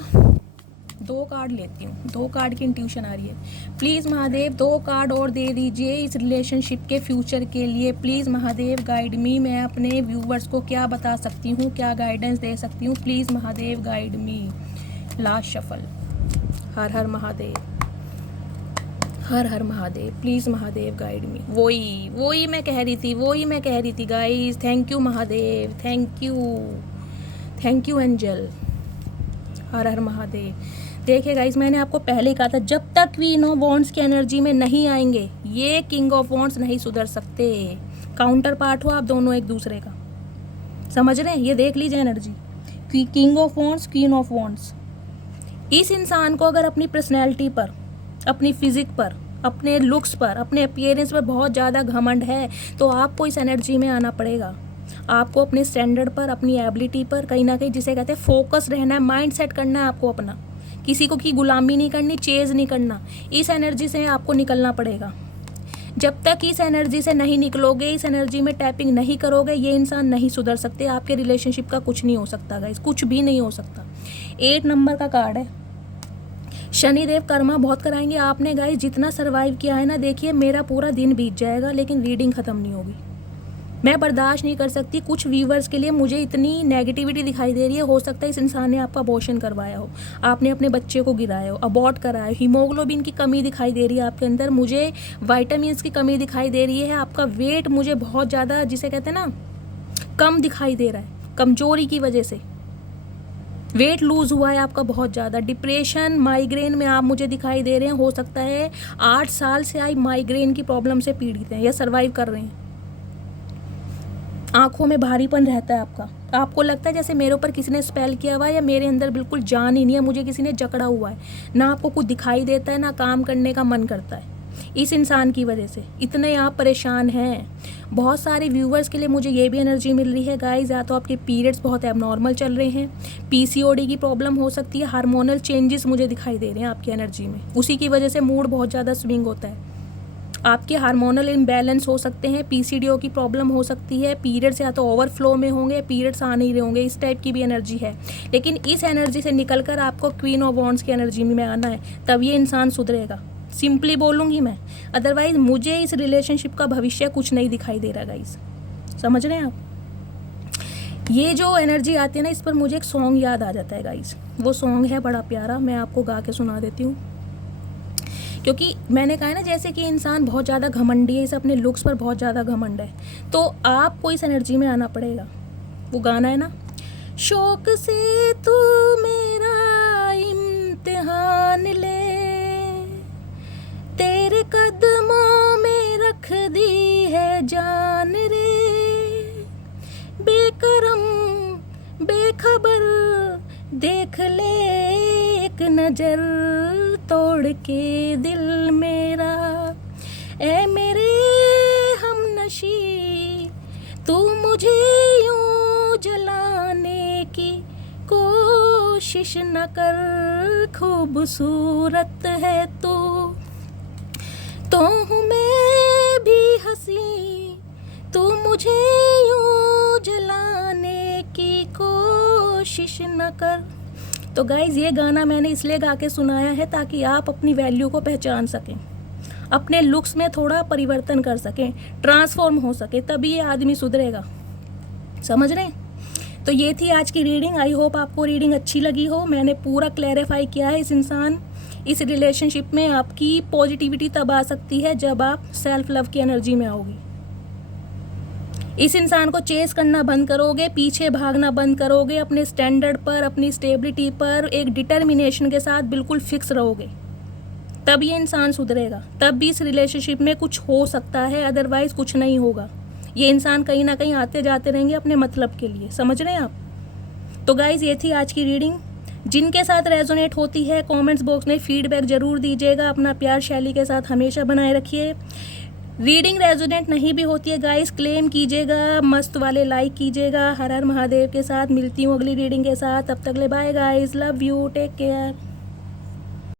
2 कार्ड लेती हूँ, 2 कार्ड की इंट्यूशन आ रही है। प्लीज़ महादेव 2 कार्ड और दे दीजिए इस रिलेशनशिप के फ्यूचर के लिए। प्लीज़ महादेव गाइड मी। मैं अपने व्यूवर्स को क्या बता सकती हूँ, क्या गाइडेंस दे सकती हूँ? Please Mahadev guide me. Last shuffle. हर हर महादेव, हर हर Mahadev. Please Mahadev guide me. वही मैं कह रही थी guys. Thank you Mahadev, thank you angel. हर हर महादेव। देखिए गाइस, मैंने आपको पहले ही कहा था जब तक क्वीन ऑफ वॉन्ड्स की एनर्जी में नहीं आएंगे ये किंग ऑफ वॉन्ड्स नहीं सुधर सकते। काउंटर पार्ट हो आप दोनों एक दूसरे का। समझ रहे हैं? ये देख लीजिए energy, king of wands, queen of wands. इस इंसान को अगर अपनी पर्सनैलिटी पर, अपनी फिजिक पर, अपने लुक्स पर, अपने अपीयरेंस पर बहुत ज़्यादा घमंड है तो आपको इस एनर्जी में आना पड़ेगा। आपको अपने स्टैंडर्ड पर, अपनी एबिलिटी पर कहीं ना कहीं जिसे कहते हैं फोकस रहना है, माइंड सेट करना है आपको अपना, किसी को की गुलामी नहीं करनी, चेज नहीं करना। इस एनर्जी से आपको निकलना पड़ेगा। जब तक इस एनर्जी से नहीं निकलोगे, इस एनर्जी में टैपिंग नहीं करोगे, ये इंसान नहीं सुधर सकते। आपके रिलेशनशिप का कुछ नहीं हो सकता गाइस, कुछ भी नहीं हो सकता। 8 नंबर का कार्ड है। शनिदेव कर्मा बहुत कराएंगे। आपने गाइस जितना सर्वाइव किया है ना, देखिए मेरा पूरा दिन बीत जाएगा लेकिन रीडिंग ख़त्म नहीं होगी। मैं बर्दाश्त नहीं कर सकती। कुछ व्यूवर्स के लिए मुझे इतनी नेगेटिविटी दिखाई दे रही है। हो सकता है इस इंसान ने आपका अबॉर्शन करवाया हो, आपने अपने बच्चे को गिराया हो, अबॉर्ट कराया हो, हीमोग्लोबिन की कमी दिखाई दे रही है आपके अंदर, मुझे विटामिन्स की कमी दिखाई दे रही है, आपका वेट मुझे बहुत ज़्यादा जिसे कहते हैं ना कम दिखाई दे रहा है, कमजोरी की वजह से वेट लूज हुआ है आपका बहुत ज़्यादा। डिप्रेशन, माइग्रेन में आप मुझे दिखाई दे रहे हैं। हो सकता है 8 साल से आप माइग्रेन की प्रॉब्लम से पीड़ित हैं या सर्वाइव कर रहे हैं। आंखों में भारीपन रहता है आपका, आपको लगता है जैसे मेरे ऊपर किसी ने स्पेल किया हुआ है या मेरे अंदर बिल्कुल जान ही नहीं है, मुझे किसी ने जकड़ा हुआ है। ना आपको कुछ दिखाई देता है, ना काम करने का मन करता है। इस इंसान की वजह से इतने आप परेशान हैं। बहुत सारे व्यूवर्स के लिए मुझे ये भी एनर्जी मिल रही है गाइस, या तो आपके पीरियड्स बहुत एबनॉर्मल चल रहे हैं, पीसीओडी की प्रॉब्लम हो सकती है, हार्मोनल चेंजेस मुझे दिखाई दे रहे हैं आपकी एनर्जी में, उसी की वजह से मूड बहुत ज़्यादा स्विंग होता है। आपके हार्मोनल इम्बैलेंस हो सकते हैं, पीसीडीओ की प्रॉब्लम हो सकती है, पीरियड्स या तो ओवरफ्लो में होंगे, पीरियड्स आ नहीं रहे होंगे, इस टाइप की भी एनर्जी है। लेकिन इस एनर्जी से निकलकर आपको क्वीन ऑफ वॉन्ड्स की एनर्जी में आना है, तब ये इंसान सुधरेगा। सिंपली बोलूँगी मैं, अदरवाइज मुझे इस रिलेशनशिप का भविष्य कुछ नहीं दिखाई दे रहा गाइस, समझ रहे हैं आप। ये जो एनर्जी आती है ना, इस पर मुझे एक सॉन्ग याद आ जाता है गाइस। वो सॉन्ग है बड़ा प्यारा, मैं आपको गा के सुना देती हूँ। क्योंकि मैंने कहा है ना, जैसे कि इंसान बहुत ज़्यादा घमंडी है, इसे अपने लुक्स पर बहुत ज़्यादा घमंड है, तो आपको इस एनर्जी में आना पड़ेगा। वो गाना है ना, शौक से तू मेरा इम्तिहान ले, तेरे कदमों में रख दी है जान रे, बेकरम बेखबर देख ले एक नजर तोड़ के दिल मेरा, ए मेरे हमनशी तू मुझे यूं जलाने की कोशिश न कर, खूबसूरत है तो हूँ मैं भी हंसी, तू मुझे यूं जलाने की कोशिश न कर। तो गाइज़ ये गाना मैंने इसलिए गा के सुनाया है ताकि आप अपनी वैल्यू को पहचान सकें, अपने लुक्स में थोड़ा परिवर्तन कर सकें, ट्रांसफॉर्म हो सके, तभी ये आदमी सुधरेगा, समझ रहे हैं। तो ये थी आज की रीडिंग। आई होप आपको रीडिंग अच्छी लगी हो। मैंने पूरा क्लैरिफाई किया है। इस रिलेशनशिप में आपकी पॉजिटिविटी तब आ सकती है जब आप सेल्फ लव की एनर्जी में आओगी। इस इंसान को चेस करना बंद करोगे, पीछे भागना बंद करोगे, अपने स्टैंडर्ड पर, अपनी स्टेबिलिटी पर एक डिटर्मिनेशन के साथ बिल्कुल फिक्स रहोगे, तब ये इंसान सुधरेगा, तब भी इस रिलेशनशिप में कुछ हो सकता है, अदरवाइज कुछ नहीं होगा। ये इंसान कहीं ना कहीं आते जाते रहेंगे अपने मतलब के लिए, समझ रहे हैं आप। तो गाइज ये थी आज की रीडिंग। जिनके साथ रेजोनेट होती है कमेंट्स बॉक्स में फीडबैक ज़रूर दीजिएगा। अपना प्यार शैली के साथ हमेशा बनाए रखिए। रीडिंग रेजोनेट नहीं भी होती है गाइस, क्लेम कीजिएगा, मस्त वाले लाइक कीजिएगा। हर हर महादेव के साथ मिलती हूँ अगली रीडिंग के साथ। तब तक ले bye guys, love you, take care.